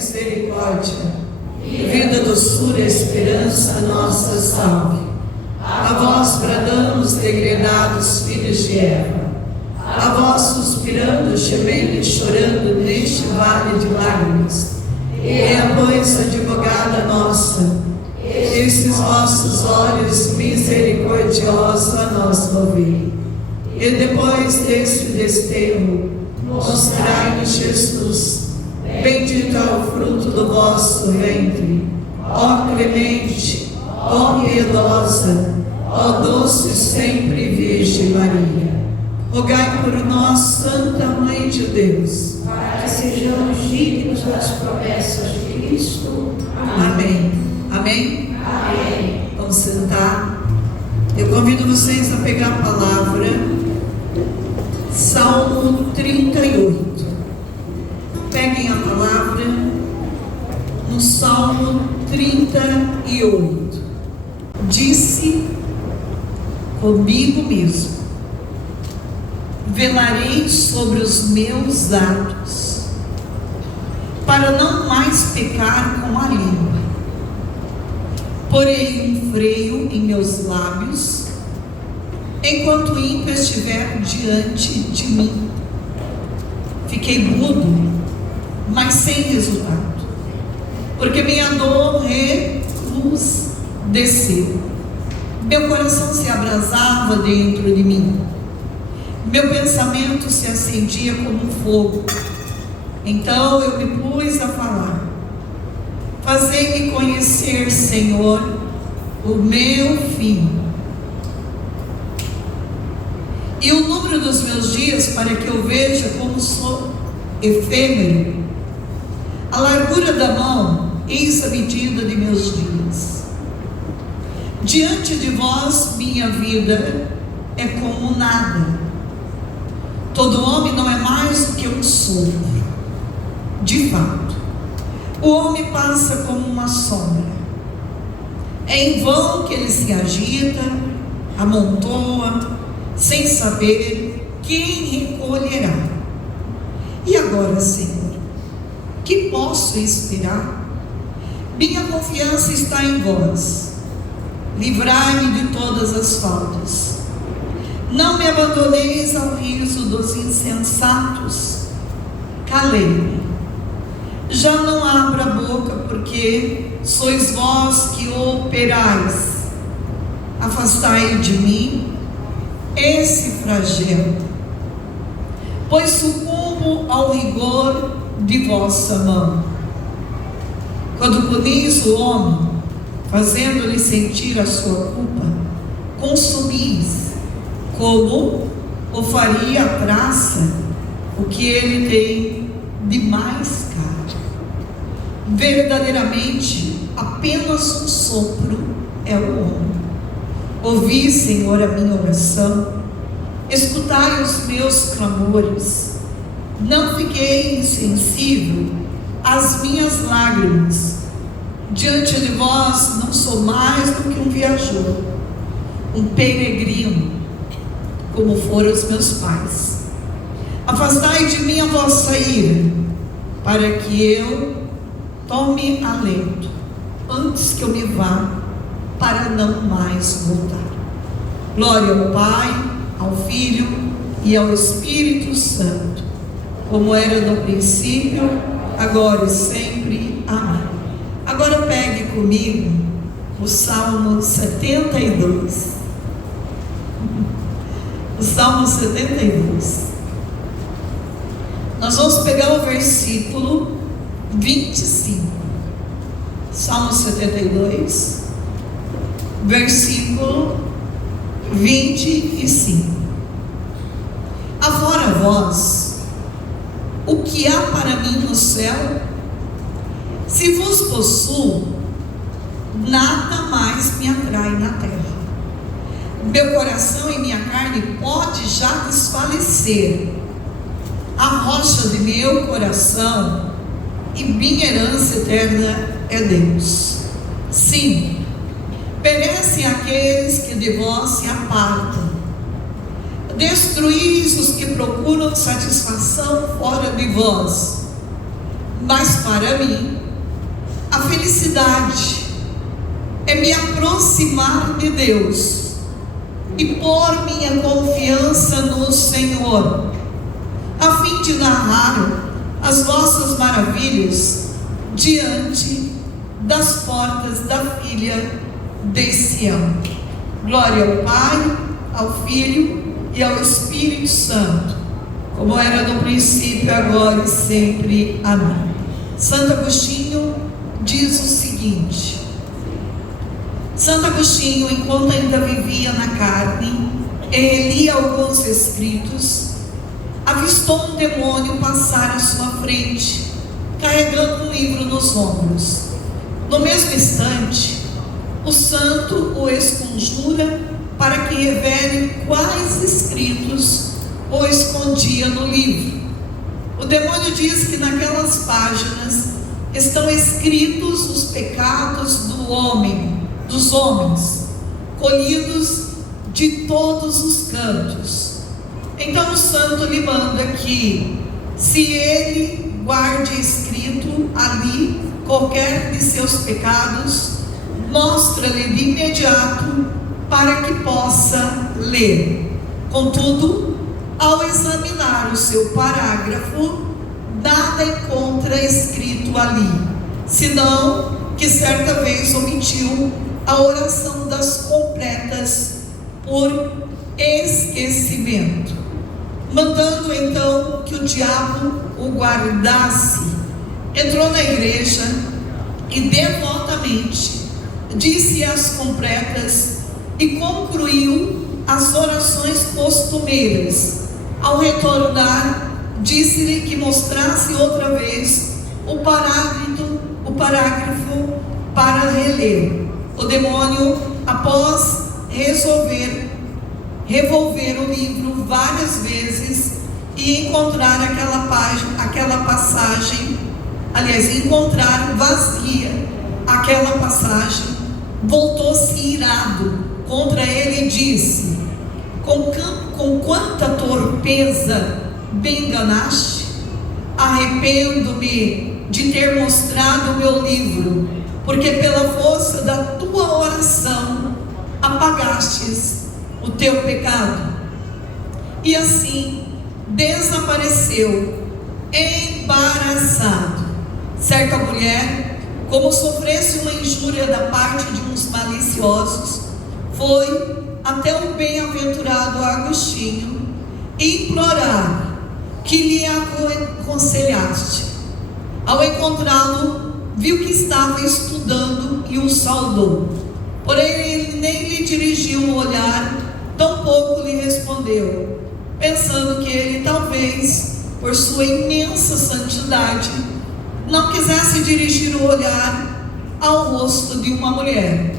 misericórdia. Vida, doçura, esperança, nossa salve. A vós bradamos, degredados filhos de Eva. A vós suspirando, gemendo e chorando neste vale de lágrimas. E a pois, advogada nossa, esses vossos olhos misericordiosos a nós volvei. E depois deste desterro, mostrai-nos Jesus. Bendito é o fruto do vosso ventre. Ó clemente, ó piedosa, ó doce sempre Virgem Maria. Rogai por nós, Santa Mãe de Deus, para que sejamos dignos das promessas de Cristo. Amém. Amém? Amém. Vamos sentar. Eu convido vocês a pegar a palavra, Salmo 38. Peguem a palavra no Salmo 38. Disse comigo mesmo: velarei sobre os meus atos, para não mais pecar com a língua. Porei um freio em meus lábios, enquanto o ímpio estiver diante de mim. Fiquei mudo, mas sem resultado, porque minha dor recrudesceu. Meu coração se abrasava dentro de mim. Meu pensamento se acendia como um fogo. Então eu me pus a falar: fazei-me conhecer, Senhor, o meu fim, e o número dos meus dias, para que eu veja como sou efêmero. A largura da mão, eis a medida de meus dias. Diante de vós, minha vida é como nada. Todo homem não é mais do que um sopro. De fato, o homem passa como uma sombra. É em vão que ele se agita, amontoa, sem saber quem recolherá. E agora, Senhor, que posso esperar? Minha confiança está em vós. Livrai-me de todas as faltas. Não me abandoneis ao riso dos insensatos. Calei-me. Já não abra a boca, porque sois vós que operais. Afastai de mim esse flagelo, pois sucumbo ao rigor de vossa mão. Quando punis o homem, fazendo-lhe sentir a sua culpa, consumis, como o faria a praça, o que ele tem de mais caro. Verdadeiramente, apenas um sopro é o homem. Ouvi, Senhor, a minha oração, escutai os meus clamores. Não fiquei insensível às minhas lágrimas. Diante de vós não sou mais do que um viajor, um peregrino, como foram os meus pais. Afastai de mim a vossa ira, para que eu tome alento, antes que eu me vá, para não mais voltar. Glória ao Pai, ao Filho e ao Espírito Santo, como era no princípio, agora e sempre. Amém. Agora pegue comigo o Salmo 72. O Salmo 72. Nós vamos pegar o versículo 25. Salmo 72, versículo 25. Afora vós, o que há para mim no céu? Se vos possuo, nada mais me atrai na terra. Meu coração e minha carne pode já desfalecer. A rocha de meu coração e minha herança eterna é Deus. Sim, perecem aqueles que de vós se apartam. Destruís os que procuram satisfação fora de vós. Mas para mim, a felicidade é me aproximar de Deus e pôr minha confiança no Senhor, a fim de narrar as vossas maravilhas diante das portas da filha de Sião. Glória ao Pai, ao Filho e ao Espírito Santo, como era no princípio, agora e sempre. Amém. Santo Agostinho diz o seguinte: Santo Agostinho, enquanto ainda vivia na carne e lia alguns escritos, avistou um demônio passar à sua frente, carregando um livro nos ombros. No mesmo instante, o santo o esconjura para que revele quais escritos o escondia no livro. O demônio diz que naquelas páginas estão escritos os pecados dos homens, colhidos de todos os cantos. Então o santo lhe manda que, se ele guarde escrito ali qualquer de seus pecados, mostra-lhe de imediato para que possa ler. Contudo, ao examinar o seu parágrafo, nada encontra escrito ali, senão que certa vez omitiu a oração das completas por esquecimento, mandando então que o diabo o guardasse. Entrou na igreja e devotamente disse as completas e concluiu as orações costumeiras. Ao retornar, disse-lhe que mostrasse outra vez o parágrafo para reler. O demônio, após revolver o livro várias vezes e encontrar encontrar vazia aquela passagem, voltou-se irado contra ele e disse: com quanta torpeza me enganaste? Arrependo-me de ter mostrado o meu livro, porque pela força da tua oração apagastes o teu pecado. E assim desapareceu, embaraçado. Certa mulher, como sofresse uma injúria da parte de uns maliciosos, foi até o bem-aventurado Agostinho implorar que lhe aconselhaste. Ao encontrá-lo, viu que estava estudando e o saudou. Porém, ele nem lhe dirigiu o olhar, tampouco lhe respondeu, pensando que ele talvez, por sua imensa santidade, não quisesse dirigir o olhar ao rosto de uma mulher.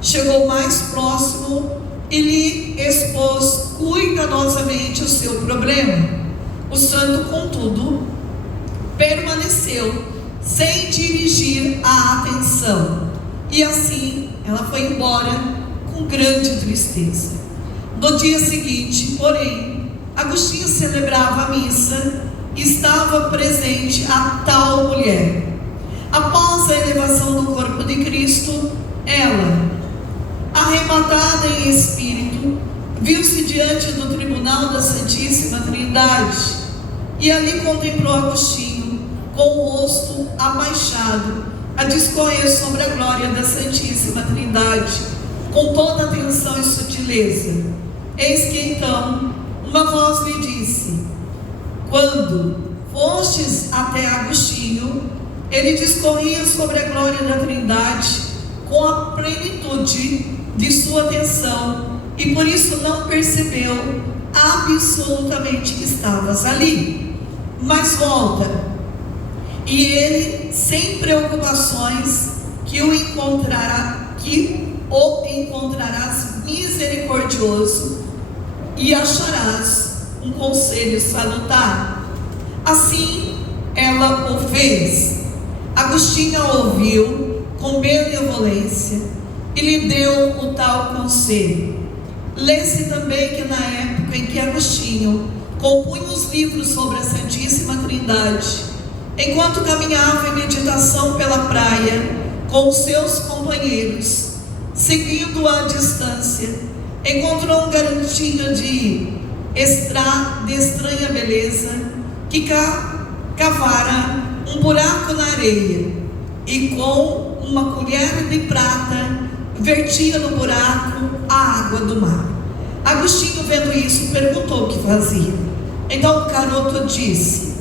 Chegou mais próximo e lhe expôs cuidadosamente o seu problema. O santo, contudo, permaneceu sem dirigir a atenção, e assim ela foi embora com grande tristeza. No dia seguinte, porém, Agostinho celebrava a missa e estava presente a tal mulher. Após a elevação do corpo de Cristo, ela, arrebatada em espírito, viu-se diante do tribunal da Santíssima Trindade, e ali contemplou Agostinho com o rosto abaixado a discorrer sobre a glória da Santíssima Trindade, com toda atenção e sutileza. Eis que então uma voz lhe disse: quando fostes até Agostinho, ele discorria sobre a glória da Trindade com a plenitude de sua atenção, e por isso não percebeu absolutamente que estavas ali. Mas volta, e ele, sem preocupações, que o encontrarás misericordioso e acharás um conselho salutar. Assim ela o fez. Agostinho a ouviu com benevolência e lhe deu o tal conselho. Lê-se também que na época em que Agostinho compunha os livros sobre a Santíssima Trindade, enquanto caminhava em meditação pela praia com os seus companheiros, seguindo à distância, encontrou um garotinho de estranha beleza que cavara um buraco na areia e com uma colher de prata vertia no buraco a água do mar. Agostinho, vendo isso, perguntou o que fazia. Então o garoto disse: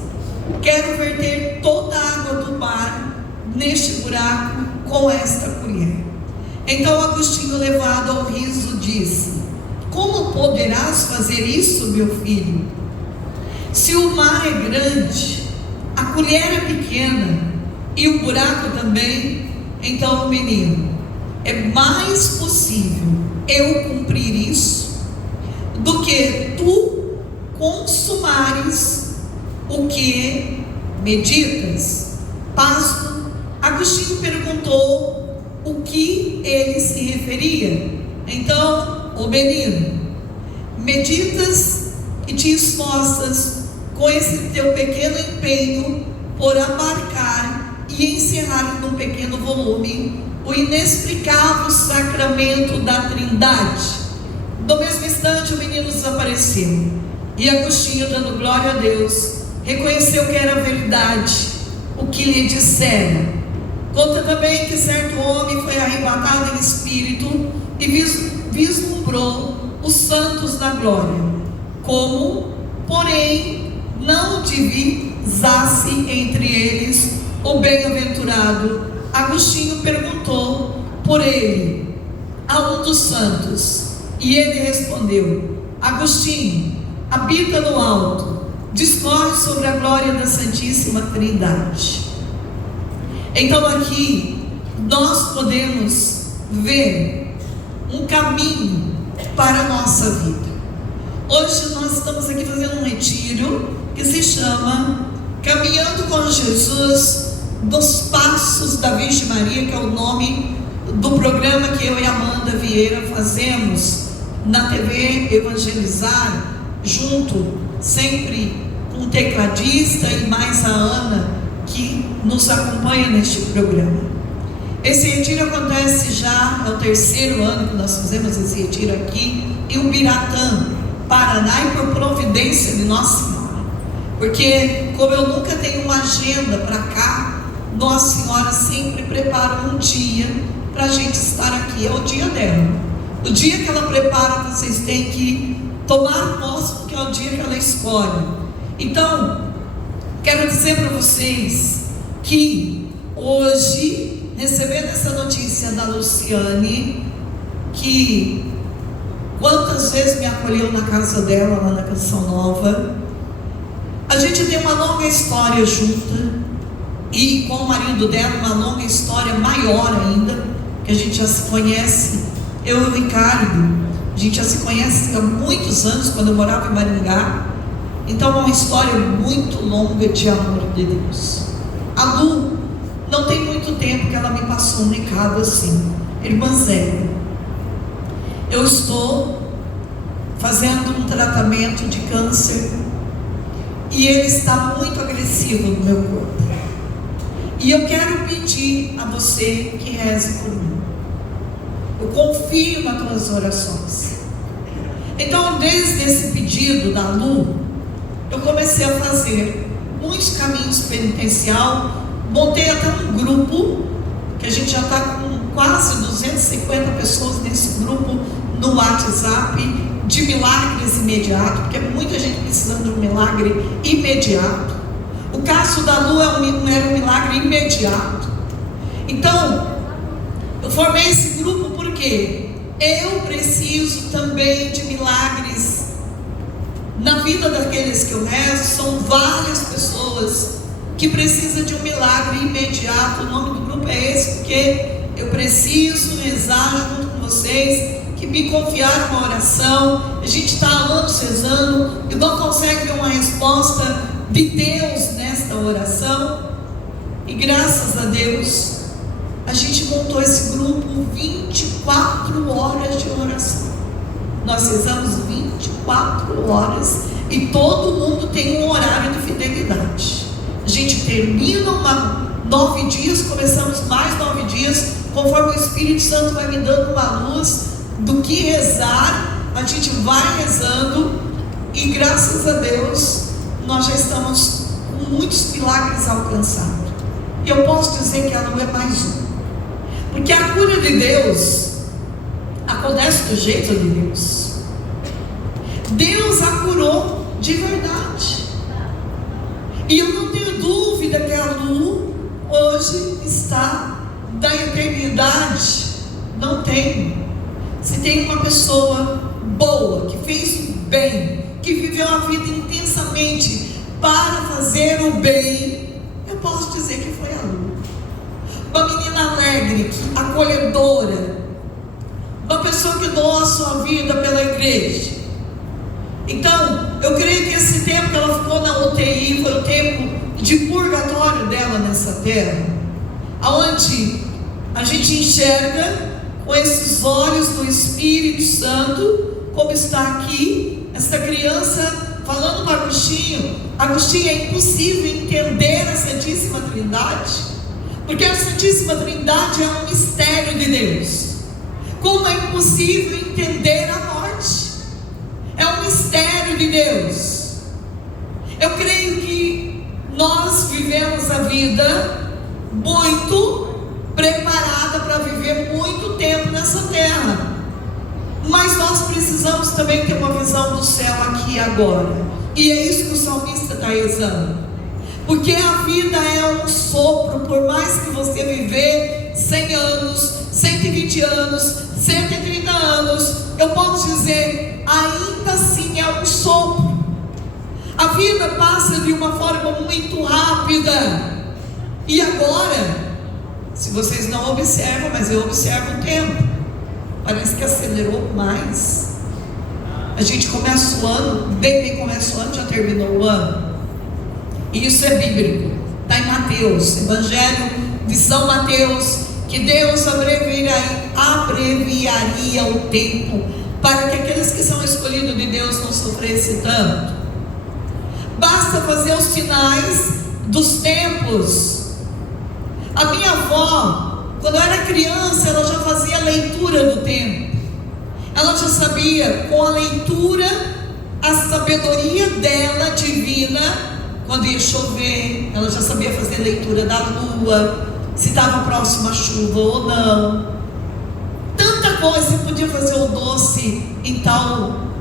quero verter toda a água do mar neste buraco com esta colher. Então Agostinho, levado ao riso, disse: como poderás fazer isso, meu filho? Se o mar é grande, a colher é pequena e o buraco também, então, menino, é mais possível eu cumprir isso do que tu consumares o que meditas. Pasmo, Agostinho perguntou o que ele se referia. Então, o menino, meditas e te esforças com esse teu pequeno empenho por abarcar e encerrar num pequeno volume o inexplicável sacramento da Trindade. No mesmo instante o menino desapareceu, e Agostinho, dando glória a Deus, reconheceu que era verdade o que lhe disseram. Conta também que certo homem foi arrebatado em espírito e vislumbrou os santos na glória, como, porém, não divisasse entre eles o bem-aventurado. Agostinho perguntou por ele a um dos santos, e ele respondeu: Agostinho, habita no alto, discorre sobre a glória da Santíssima Trindade. Então aqui nós podemos ver um caminho para a nossa vida. Hoje nós estamos aqui fazendo um retiro que se chama Caminhando com Jesus dos Passos da Virgem Maria, que é o nome do programa que eu e a Amanda Vieira fazemos na TV Evangelizar, junto sempre com o tecladista e mais a Ana, que nos acompanha neste programa. Esse retiro acontece já, é o 3º ano que nós fazemos esse retiro aqui em Ubiratã, Paraná, e por providência de Nossa Senhora, porque como eu nunca tenho uma agenda para cá, Nossa Senhora sempre prepara um dia para a gente estar aqui. É o dia dela. O dia que ela prepara, vocês têm que tomar posse, porque é o dia que ela escolhe. Então, quero dizer para vocês que hoje, recebendo essa notícia da Luciane, que quantas vezes me acolheu na casa dela, lá na Canção Nova, a gente tem uma longa história junta, e com o marido dela uma longa história maior ainda, que a gente já se conhece. Eu e o Ricardo, a gente já se conhece há muitos anos, quando eu morava em Maringá. Então é uma história muito longa de amor de Deus. A Lu, não tem muito tempo que ela me passou um recado assim: irmã Zélia, eu estou fazendo um tratamento de câncer e ele está muito agressivo no meu corpo, e eu quero pedir a você que reze por mim. Eu confio nas tuas orações. Então, desde esse pedido da Lu, eu comecei a fazer muitos caminhos penitencial. Montei até um grupo, que a gente já está com quase 250 pessoas nesse grupo no WhatsApp, de milagres imediatos, porque é muita gente precisando de um milagre imediato. O caso da Lu era um milagre imediato. Então, eu formei esse grupo porque eu preciso também de milagres na vida daqueles que eu rezo. São várias pessoas que precisam de um milagre imediato. O nome do grupo é esse, porque eu preciso rezar junto com vocês, que me confiaram uma oração. A gente está há anos rezando e não consegue ver uma resposta de Deus nesta oração, e graças a Deus a gente montou esse grupo 24 horas de oração. Nós rezamos 24 horas e todo mundo tem um horário de fidelidade. A gente termina 9 dias, começamos mais 9 dias, conforme o Espírito Santo vai me dando uma luz do que rezar, a gente vai rezando, e graças a Deus nós já estamos com muitos milagres alcançados. E eu posso dizer que a lua é mais um, porque a cura de Deus acontece do jeito de Deus. Deus a curou de verdade, e eu não tenho dúvida que a lua hoje está da eternidade. Não tem. Se tem uma pessoa boa, que fez o bem, que viveu a vida intensamente para fazer o bem, eu posso dizer que foi a Lu. Uma menina alegre, acolhedora, uma pessoa que doou a sua vida pela igreja. Então, eu creio que esse tempo que ela ficou na UTI foi o tempo de purgatório dela nessa terra, onde a gente enxerga com esses olhos do Espírito Santo, como está aqui essa criança falando para Agostinho. Agostinho, é impossível entender a Santíssima Trindade, porque a Santíssima Trindade é um mistério de Deus. Como é impossível entender a morte? É um mistério de Deus. Eu creio que nós vivemos a vida muito preparada para viver muito tempo nessa terra, mas nós precisamos também ter uma visão do céu aqui e agora, e é isso que o salmista está rezando, porque a vida é um sopro. Por mais que você viver 100 anos, 120 anos, 130 anos, eu posso dizer, ainda assim é um sopro. A vida passa de uma forma muito rápida, e agora, se vocês não observam, mas eu observo o tempo, parece que acelerou mais. A gente começa o ano, bem começa o ano, já terminou o ano. E isso é bíblico, está em Mateus, Evangelho de São Mateus, que Deus abreviaria o tempo, para que aqueles que são escolhidos de Deus não sofressem tanto. Basta fazer os sinais dos tempos. A minha avó, quando eu era criança, ela já fazia a leitura do tempo. Ela já sabia, com a leitura, a sabedoria dela divina, quando ia chover, ela já sabia fazer a leitura da lua, se estava próxima a chuva ou não. Tanta coisa, você podia fazer o doce em tal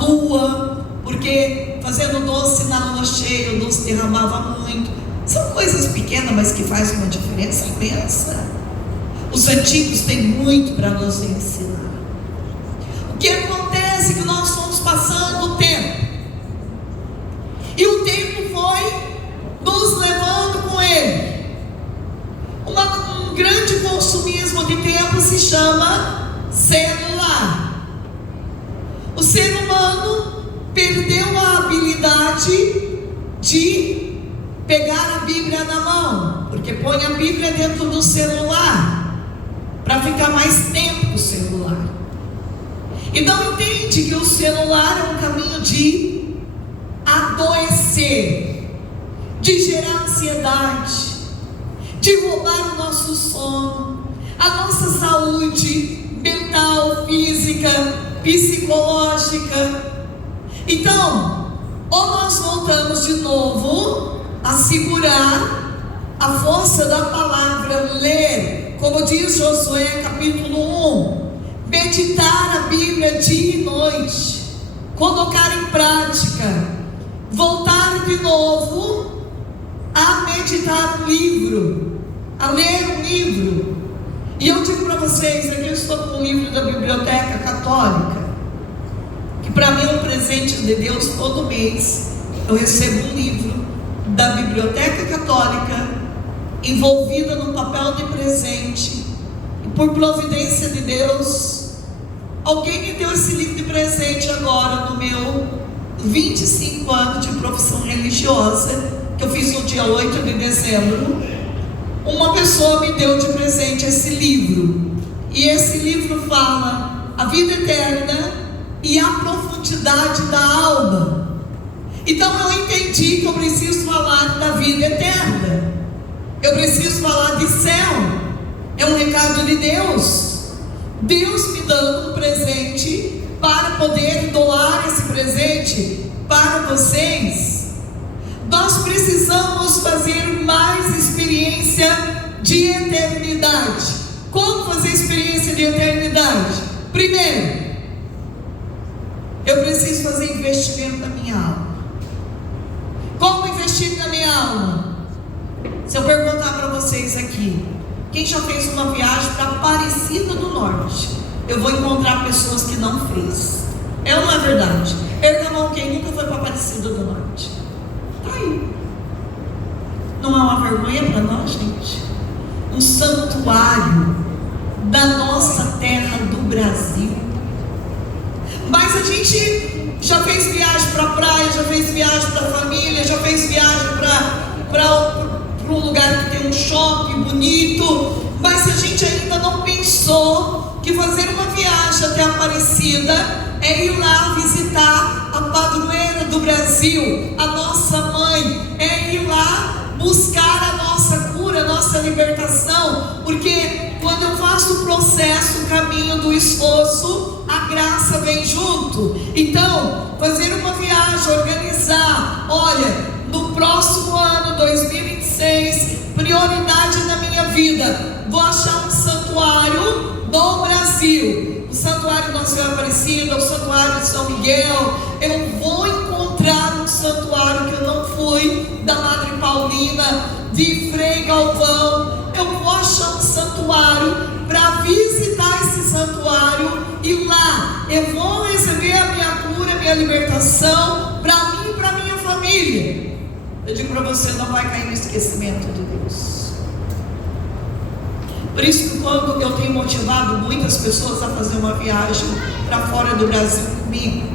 lua, porque fazendo doce na lua cheia, o doce derramava muito. São coisas pequenas, mas que fazem uma diferença imensa. Os antigos têm muito para nos ensinar. O que acontece é que nós fomos passando o tempo, e o tempo foi nos levando com ele. Um grande consumismo de tempo se chama celular. O ser humano perdeu a habilidade de pegar a Bíblia na mão, porque põe a Bíblia dentro do celular, para ficar mais tempo com o celular, e não entende que o celular é um caminho de adoecer, de gerar ansiedade, de roubar o nosso sono, a nossa saúde mental, física, psicológica. Então, ou nós voltamos de novo a segurar a força da palavra, ler, como diz Josué capítulo 1, meditar a Bíblia dia e noite, colocar em prática, voltar de novo a meditar o livro, a ler o livro. E eu digo para vocês, aqui eu estou com o livro da Biblioteca Católica, que para mim é um presente de Deus. Todo mês eu recebo um livro da Biblioteca Católica, envolvida num papel de presente, e por providência de Deus, alguém me deu esse livro de presente agora, no meu 25 anos de profissão religiosa, que eu fiz no dia 8 de dezembro. Uma pessoa me deu de presente esse livro, e esse livro fala a vida eterna e a profundidade da alma. Então eu entendi que eu preciso falar da vida eterna. Eu preciso falar de céu. É um recado de Deus. Deus me dando um presente para poder doar esse presente para vocês. Nós precisamos fazer mais experiência de eternidade. Como fazer experiência de eternidade? Primeiro, eu preciso fazer investimento na minha alma. Como investir na minha alma? Se eu perguntar para vocês aqui, quem já fez uma viagem para Aparecida do Norte, eu vou encontrar pessoas que não fez. É ou não é verdade? Erga a mão quem nunca foi para Aparecida do Norte. Está aí. Não é uma vergonha para nós, gente? Um santuário da nossa terra do Brasil. Mas a gente já fez viagem para a praia, já fez viagem para a família, já fez viagem para um lugar que tem um shopping bonito, mas a gente ainda não pensou que fazer uma viagem até Aparecida é ir lá visitar a padroeira do Brasil, a nossa mãe, é ir lá buscar a nossa cura, a nossa libertação, porque quando eu faço o processo, o caminho do esforço, a graça vem junto. Então, fazer uma viagem, organizar, olha, no próximo ano, 2026, prioridade na minha vida, vou achar um santuário no Brasil, o santuário Nossa Senhora Aparecida, o santuário de São Miguel. Eu vou encontrar um santuário que eu não fui, da Madre Paulina, de Frei Galvão. Eu vou achar um santuário para visitar esse santuário, e lá eu vou receber a minha cura, a minha libertação, para mim e para minha família. Eu digo para você, não vai cair no esquecimento de Deus. Por isso que quando eu tenho motivado muitas pessoas a fazer uma viagem para fora do Brasil comigo,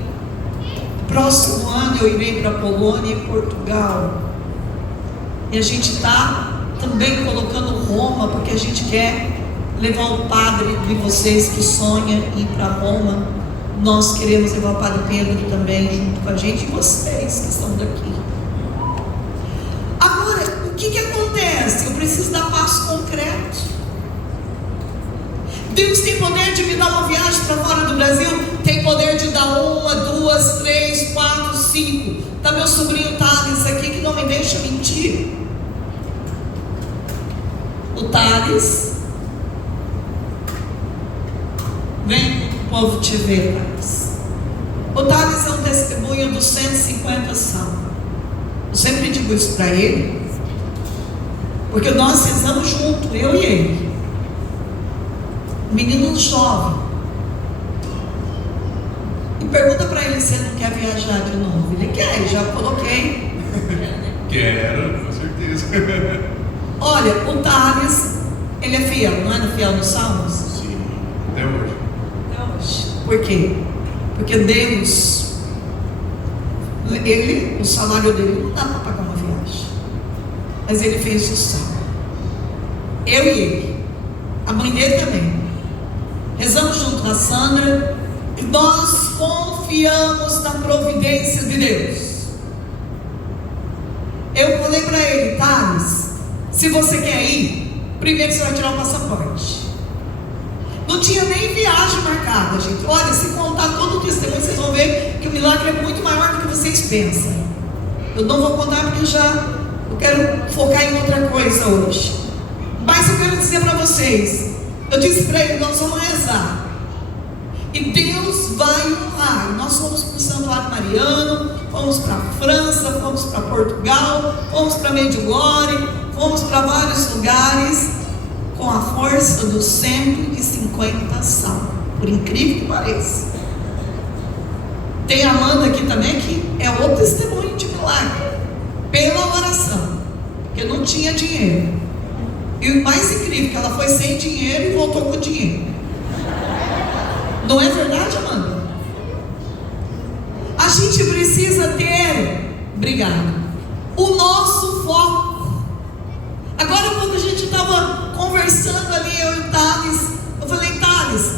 próximo ano eu irei para Polônia e Portugal, e a gente está também colocando Roma, porque a gente quer levar o padre de vocês que sonha ir para Roma. Nós queremos levar o padre Pedro também junto com a gente, e vocês que estão daqui. Agora, o que acontece? Eu preciso dar passo concreto. Deus tem poder de me dar uma viagem para fora do Brasil? Tem poder de dar 1, 2, 3, 4, 5. Está meu sobrinho Thales aqui, que não me deixa mentir. O Thales, vem o povo te ver, Thales. O Thales é um testemunho dos 150 salmos. Eu sempre digo isso para ele, porque nós rezamos junto, eu e ele. Menino jovem. E pergunta para ele se ele não quer viajar de novo. Ele quer, já coloquei. Quero, com certeza. Olha, o Thales, ele é fiel, não é fiel nos salmos? Sim, até hoje. Até hoje. Por quê? Porque Deus, o salário dele não dá para pagar uma viagem, mas ele fez o salmo. Eu e ele, a mãe dele também. Rezamos junto com a Sandra, e nós confiamos na providência de Deus. Eu falei para ele, Thales, se você quer ir, primeiro você vai tirar o passaporte. Não tinha nem viagem marcada, gente. Olha, se contar todo o testemunho, vocês vão ver que o milagre é muito maior do que vocês pensam. Eu não vou contar porque eu quero focar em outra coisa hoje. Mas eu quero dizer para vocês, eu disse para ele, nós vamos rezar, e Deus vai honrar. Nós fomos para o Santuário Mariano, fomos para a França, fomos para Portugal, fomos para Medjugorje, fomos para vários lugares, com a força dos 150 salmos, por incrível que pareça. Tem a Amanda aqui também, que é outro testemunho de milagre, pela oração, porque não tinha dinheiro. E o mais incrível, que ela foi sem dinheiro e voltou com dinheiro. Não é verdade, Amanda? A gente precisa ter, obrigado, o nosso foco. Agora, quando a gente estava conversando ali, eu e o Thales, eu falei, Thales,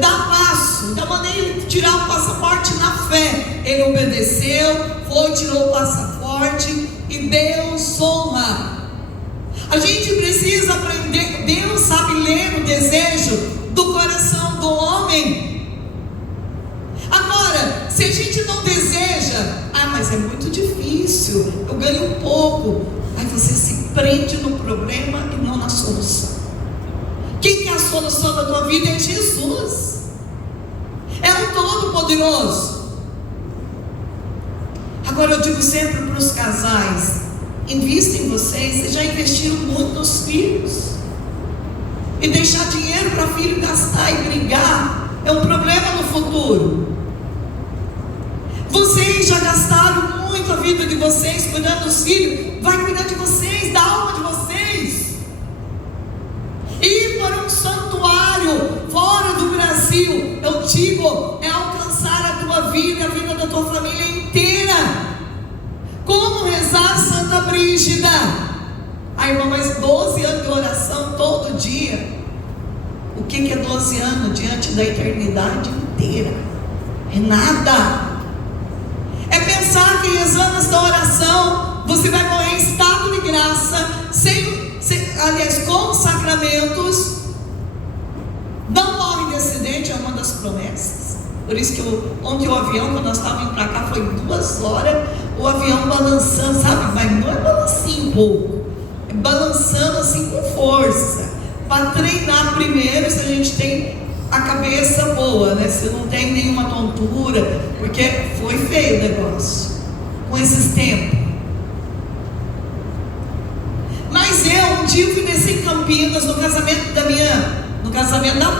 dá passo. Então mandei ele tirar o passaporte na fé. Ele obedeceu, foi, tirou o passaporte e Deus honra. A gente precisa aprender, Deus sabe ler o desejo do coração do homem. Agora, se a gente não deseja, mas é muito difícil, eu ganho pouco, aí você se prende no problema e não na solução. Quem que é a solução da tua vida? É Jesus, é o Todo-Poderoso. Agora eu digo sempre para os casais: invista em vocês. Já investiram muito nos filhos, e deixar dinheiro para filho gastar e brigar é um problema no futuro. Vocês já gastaram muito a vida de vocês cuidando dos filhos, vai cuidar de vocês, da alma de vocês. Ir para um santuário fora do Brasil, eu digo, é alcançar a tua vida, a vida da tua família inteira. Como rezar Santa Brígida? Irmã, mas 12 anos de oração todo dia. O que é 12 anos diante da eternidade inteira? É nada. É pensar que rezando esta oração você vai morrer em estado de graça, aliás, com sacramentos. Não morre de acidente, é uma das promessas. Por isso que ontem o avião, quando nós estávamos indo para cá, foi 2 horas, o avião balançando, sabe? Mas não é balancinho um pouco, é balançando assim com força, para treinar primeiro se a gente tem a cabeça boa, né? Se não tem nenhuma tontura, porque foi feio o negócio com esses tempos. Mas eu um dia fui descer em Campinas no casamento da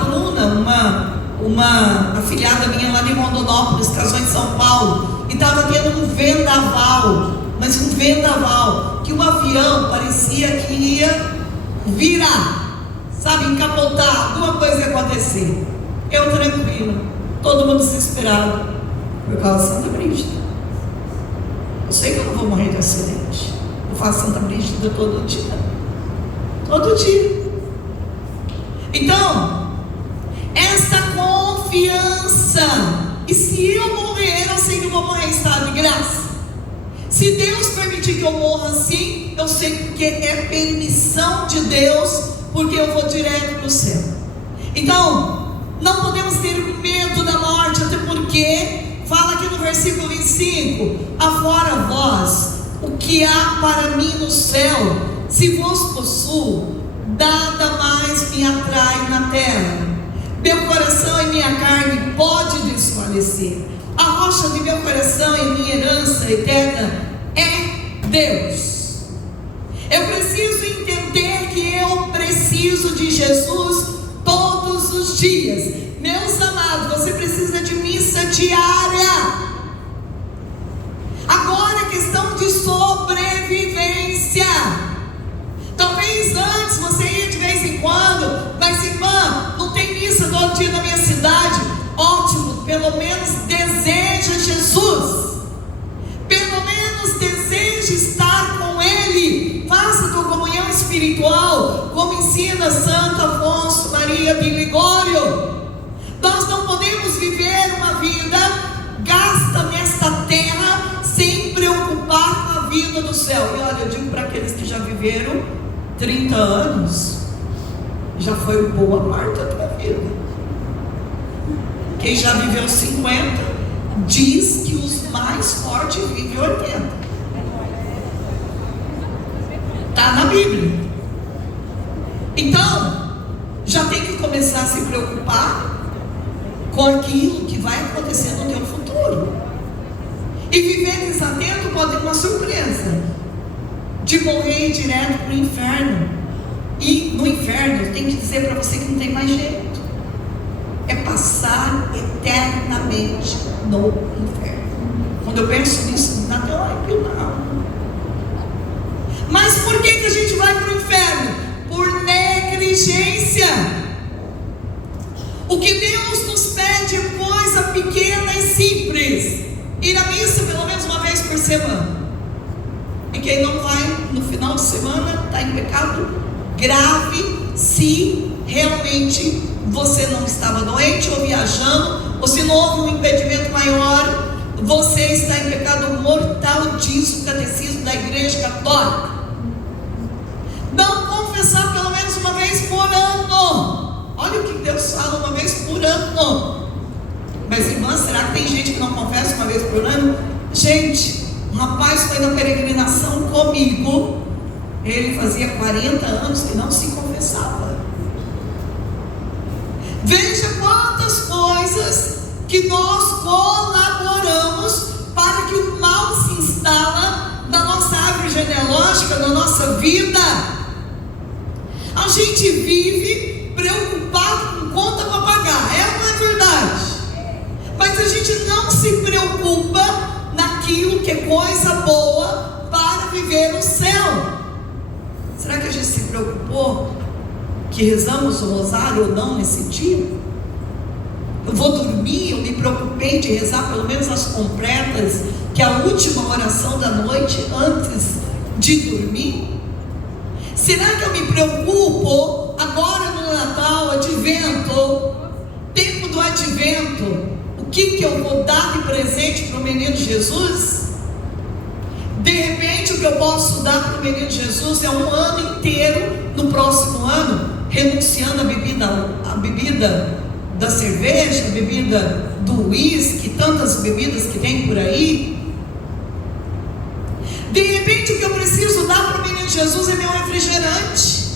Bruna, uma afilhada minha lá de Rondonópolis, casou em São Paulo, e estava tendo um vendaval, mas um vendaval, que o avião parecia que ia virar, sabe, encapotar, alguma coisa ia acontecer. Eu tranquilo, todo mundo desesperado, por causa de Santa Brígida. Eu sei que eu não vou morrer de acidente, eu faço Santa Brígida todo dia. Então, esta confiança, e se eu morrer, eu sei que eu vou morrer em estado de graça. Se Deus permitir que eu morra assim, eu sei porque é permissão de Deus, porque eu vou direto para o céu. Então, não podemos ter medo da morte, até porque fala aqui no versículo 25: afora vós, o que há para mim no céu, se vos possuo, nada mais me atrai na terra. Meu coração e minha carne pode desfalecer, a rocha de meu coração e minha herança eterna é Deus. Eu preciso entender que eu preciso de Jesus todos os dias. Meus amados, você precisa de missa diária. Agora é questão de sobrevivência. Talvez antes você ia de vez em quando, mas irmã, não tem missa todo dia na minha cidade. Ótimo, pelo menos deseja Jesus, pelo menos deseja estar com Ele. Faça a tua comunhão espiritual, como ensina Santo Afonso Maria de Ligório. Nós não podemos viver uma vida gasta nesta terra sem preocupar com a vida do céu. E olha, eu digo para aqueles que já viveram 30 anos, já foi boa parte da tua vida. Quem já viveu 50 diz que os mais fortes vivem 80. Está na Bíblia. Então, já tem que começar a se preocupar com aquilo que vai acontecer no teu futuro. E viver desatento pode ter uma surpresa de morrer direto para o inferno. E no inferno, eu tenho que dizer para você que não tem mais jeito. É passar eternamente no inferno. Quando eu penso nisso, não dá arrepio na alma. Mas por que a gente vai para o inferno? Por negligência. O que Deus nos pede é coisa pequena e simples: ir à missa pelo menos uma vez por semana. E quem não vai no final de semana está em pecado grave, se realmente você não estava doente ou viajando, ou se não houve um impedimento maior, você está em pecado mortal, diz o catecismo da Igreja Católica. Não confessar pelo menos uma vez por ano. Olha o que Deus fala, uma vez por ano. Mas irmã, será que tem gente que não confessa uma vez por ano? Gente, um rapaz foi na peregrinação comigo. Ele fazia 40 anos que não se confessava. Veja quantas coisas que nós colaboramos para que o mal se instala na nossa árvore genealógica, na nossa vida. A gente vive preocupado com conta para pagar, é uma verdade. Mas a gente não se preocupa naquilo que é coisa boa para viver no céu. Será que a gente se preocupou que rezamos o rosário ou não nesse dia? Eu vou dormir, eu me preocupei de rezar pelo menos as completas, que é a última oração da noite antes de dormir? Será que eu me preocupo agora no Natal, Advento, tempo do Advento, o que eu vou dar de presente para o menino Jesus? De repente o que eu posso dar para o menino Jesus é um ano inteiro, no próximo ano, renunciando à bebida da cerveja, a bebida do uísque, tantas bebidas que tem por aí. De repente o que eu preciso dar para o menino Jesus é meu refrigerante,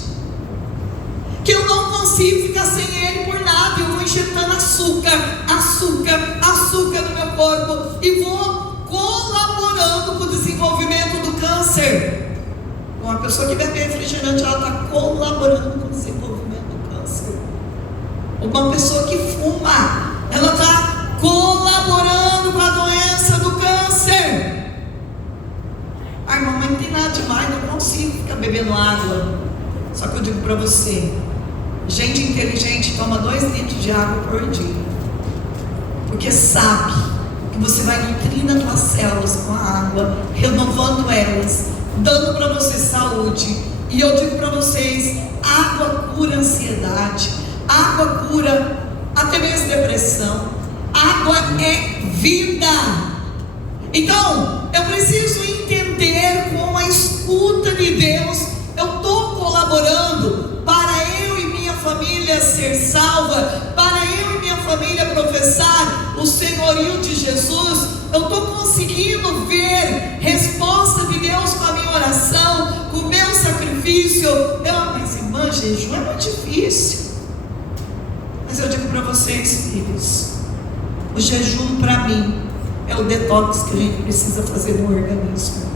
que eu não consigo ficar sem ele por nada. Eu vou injetando açúcar no meu corpo e vou colaborando com o desenvolvimento do câncer. Uma pessoa que bebe refrigerante, ela está colaborando com o desenvolvimento do câncer. Uma pessoa que fuma, ela está colaborando com a doença do câncer. Ai, mamãe, não tem nada demais, não consigo ficar bebendo água. Só que eu digo para você, gente inteligente toma 2 litros de água por dia, porque sabe que você vai nutrindo as tuas células com a água, renovando elas, dando para você saúde. E eu digo para vocês, água cura ansiedade, água cura até mesmo depressão. Água é vida. Então eu preciso entender, com a escuta de Deus, eu estou colaborando para eu e minha família ser salva, para eu e minha família professar o senhorio de Jesus. Eu estou conseguindo ver resposta de Deus com a minha oração, com o meu sacrifício. Mas irmã, jejum é muito difícil. Mas eu digo para vocês, filhos, o jejum para mim é o detox que a gente precisa fazer no organismo.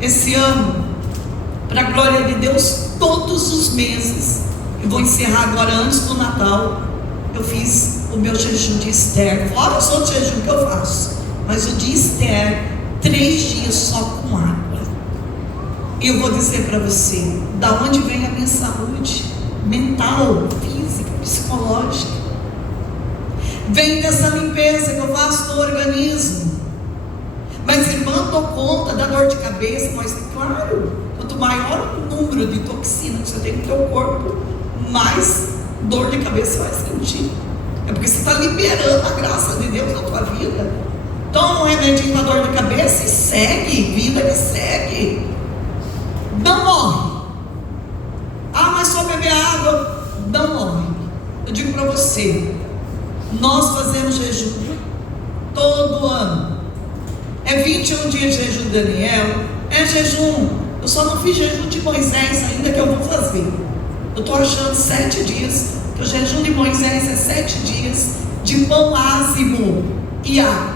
Esse ano, para a glória de Deus, todos os meses, eu vou encerrar agora antes do Natal, eu fiz o meu jejum de Esther, fora os outros jejum que eu faço, mas o de Esther, 3 dias só com água. E eu vou dizer para você, da onde vem a minha saúde mental, física, psicológica? Vem dessa limpeza que eu faço no organismo. Mas irmã, dou conta da dor de cabeça, mas claro, quanto maior o número de toxina que você tem no teu corpo, mais dor de cabeça vai sentir. É porque você está liberando a graça de Deus na tua vida. Toma um remedinho para dor de cabeça e segue, vida que segue. Não morre. Mas só beber água, não morre. Eu digo para você, nós fazemos jejum todo ano. É 21 dias de jejum de Daniel, é jejum. Eu só não fiz jejum de Moisés ainda, que eu vou fazer. Eu estou achando 7 dias, que o jejum de Moisés é 7 dias de pão ázimo e água.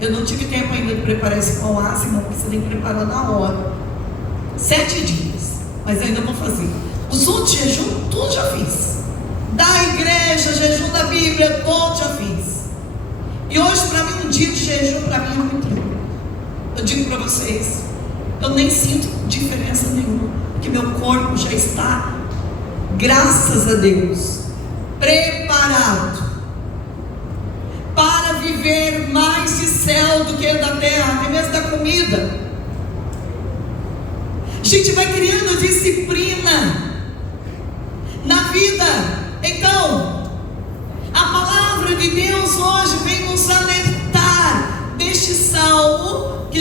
Eu não tive tempo ainda de preparar esse pão ázimo, porque você tem que preparar na hora. 7 dias, mas ainda vou fazer. Os outros jejum, tudo já fiz. Da igreja, jejum da Bíblia, todos já fiz. E hoje para mim, um dia de jejum para mim é muito bom. Eu digo para vocês, eu nem sinto diferença nenhuma, porque meu corpo já está, graças a Deus, preparado para viver mais de céu do que da terra, até mesmo da comida. A gente vai criando disciplina na vida. Então, a palavra de Deus hoje vem nos alertar. Deixa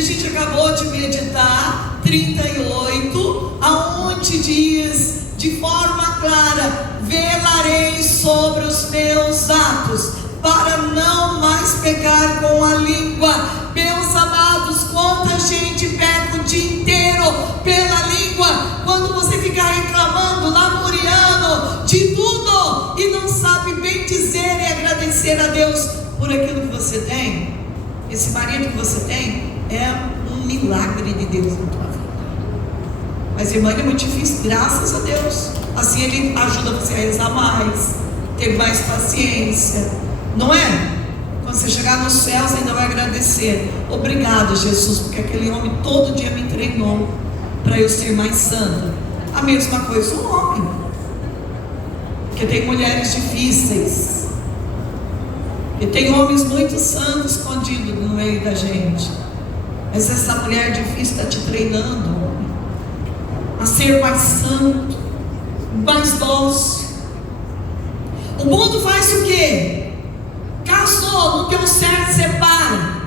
gente acabou de meditar, 38, aonde diz de forma clara: velarei sobre os meus atos, para não mais pecar com a língua. Meus amados, quanta gente peca o dia inteiro pela língua, quando você fica reclamando, lamuriando de tudo, e não sabe bem dizer e agradecer a Deus por aquilo que você tem. Esse marido que você tem é um milagre de Deus na tua vida. Mas, irmã, é muito difícil, graças a Deus. Assim Ele ajuda você a rezar mais, ter mais paciência, não é? Quando você chegar nos céus, ainda vai agradecer: obrigado, Jesus, porque aquele homem todo dia me treinou para eu ser mais santa. A mesma coisa o homem, porque tem mulheres difíceis, e tem homens muito santos escondidos no meio da gente. Mas essa mulher difícil está te treinando, homem, a ser mais santo, mais dócil. O mundo faz o quê? Casou, não deu certo, separa.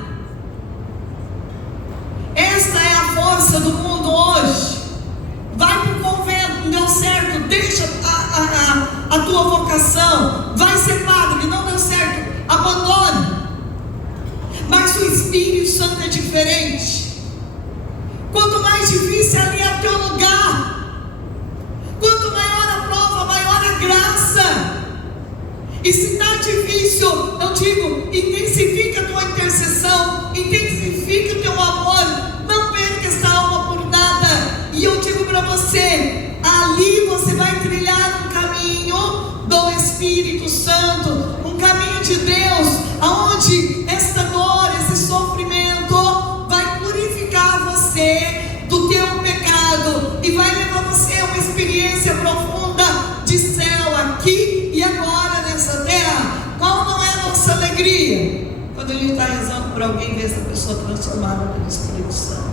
Esta é a força do mundo hoje. Vai para o convento, não deu certo, deixa a tua vocação. Vai ser padre, não deu certo, abandone. Mas o Espírito Santo é diferente. Quanto mais difícil ali é o teu lugar, quanto maior a prova, maior a graça. E se está difícil, eu digo, intensifica a tua intercessão, intensifica o teu amor, não perca essa alma por nada. E eu digo para você, ali você vai trilhar um caminho do Espírito Santo, um caminho de Deus, aonde esta dor, esse sofrimento vai purificar você do teu pecado e vai levar você a uma experiência profunda de céu aqui e agora nessa terra. Qual não é a nossa alegria quando a gente está rezando por alguém e vê essa pessoa transformada pelo Espírito Santo?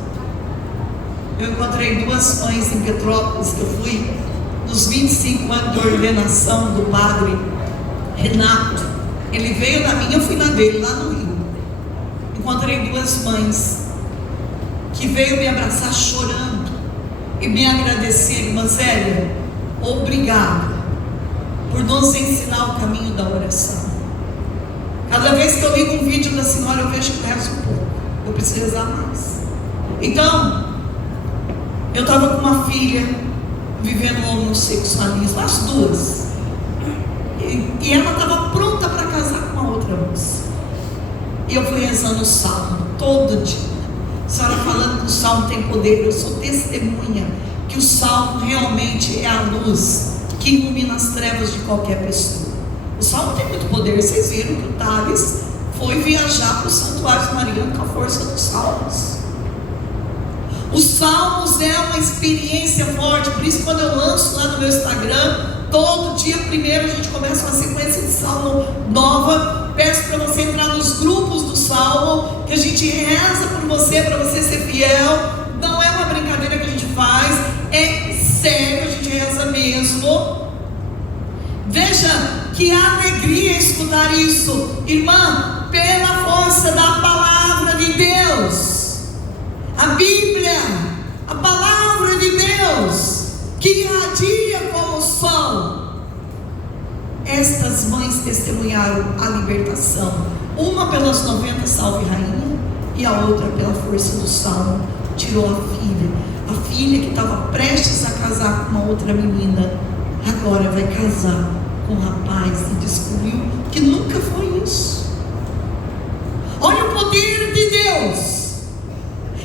Eu encontrei duas mães em Petrópolis, que eu fui nos 25 anos de ordenação do padre Renato. Ele veio na minha, eu fui na dele, lá no Rio. Encontrei duas mães que veio me abraçar chorando e me agradecer: irmã Zélia, obrigada por nos ensinar o caminho da oração. Cada vez que eu ligo um vídeo da senhora, eu vejo que rezo um pouco, eu preciso rezar mais. Então, eu estava com uma filha vivendo o homossexualismo, as duas, e ela estava pronta para casar com uma outra moça. E eu fui rezando o salmo todo dia. A senhora falando que o salmo tem poder, eu sou testemunha que o salmo realmente é a luz que ilumina as trevas de qualquer pessoa. O salmo tem muito poder. Vocês viram que o Thales foi viajar para o Santuário Mariano com a força dos salmos. Os salmos é uma experiência forte. Por isso, quando eu lanço lá no meu Instagram, todo dia primeiro a gente começa uma sequência de salmo nova. Peço para você entrar nos grupos do salmo, que a gente reza por você, para você ser fiel. Não é uma brincadeira que a gente faz, é sério, a gente reza mesmo. Veja que alegria escutar isso, irmã, pela força da palavra de Deus. A Bíblia, a palavra de Deus, que irradia como o sol. Estas mães testemunharam a libertação, uma pelas 90 Salve Rainha, e a outra pela força do salmo. Tirou a filha que estava prestes a casar com uma outra menina, agora vai casar com um rapaz, e descobriu que nunca foi isso. Olha o poder de Deus.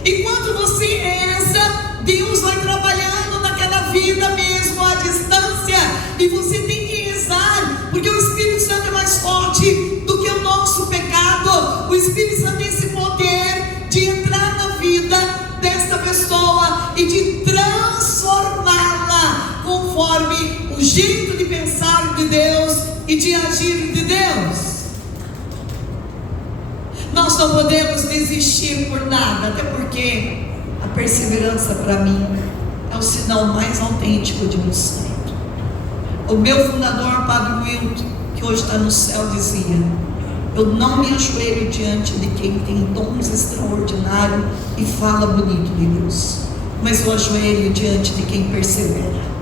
Enquanto você reza, Deus vai trabalhando naquela vida mesmo à distância, e você tem que rezar, porque o Espírito Santo é mais forte do que o nosso pecado. O Espírito Santo tem esse poder de entrar na vida desta pessoa e de transformá-la conforme o jeito de pensar de Deus e de agir de Deus. Nós não podemos desistir por nada, até porque a perseverança, para mim, é o sinal mais autêntico de um santo. O meu fundador, Padre Wilton, que hoje está no céu, dizia: Eu não me ajoelho diante de quem tem dons extraordinários e fala bonito de Deus, mas eu ajoelho diante de quem persevera.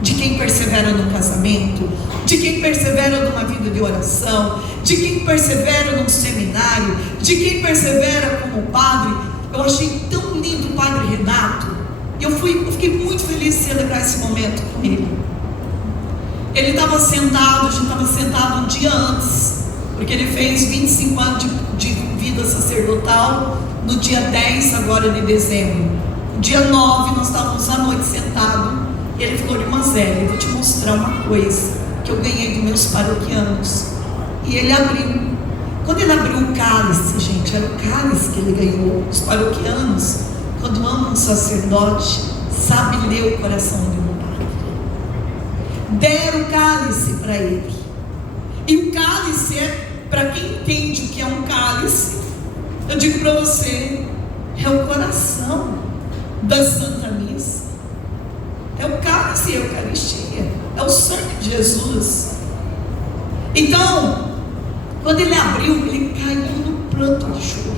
De quem persevera no casamento, de quem persevera numa vida de oração, de quem persevera num seminário, de quem persevera como padre. Eu achei tão lindo o Padre Renato. Eu fiquei muito feliz de celebrar esse momento com ele. Ele estava sentado, a gente estava sentado um dia antes, porque ele fez 25 anos de vida sacerdotal no dia 10 agora de dezembro. No dia 9 nós estávamos à noite sentados. E ele falou: irmã Zélia, eu vou te mostrar uma coisa que eu ganhei dos meus paroquianos. E ele abriu. Quando ele abriu o cálice, gente, era o cálice que ele ganhou. Os paroquianos, quando amam um sacerdote, sabem ler o coração de um padre. Deram o cálice para ele. E o cálice é, para quem entende o que é um cálice, eu digo para você, é o coração da Santa Missa. É o cálice e a Eucaristia, é o sangue de Jesus. Então, quando ele abriu, ele caiu no pranto de choro.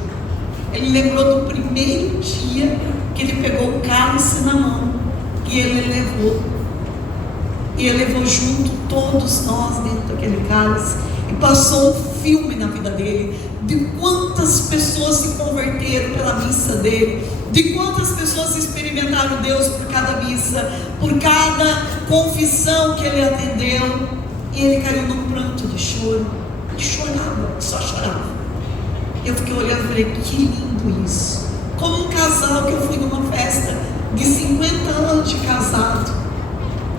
Ele lembrou do primeiro dia que ele pegou o cálice na mão e ele levou. E ele levou junto todos nós dentro daquele cálice e passou um filme na vida dele, de quantas pessoas se converteram pela missa dele, de quantas pessoas experimentaram Deus por cada missa, por cada confissão que ele atendeu. E ele caiu num pranto de choro. Ele chorava, só chorava. Eu fiquei olhando e falei: que lindo isso. Como um casal que eu fui numa festa de 50 anos de casado.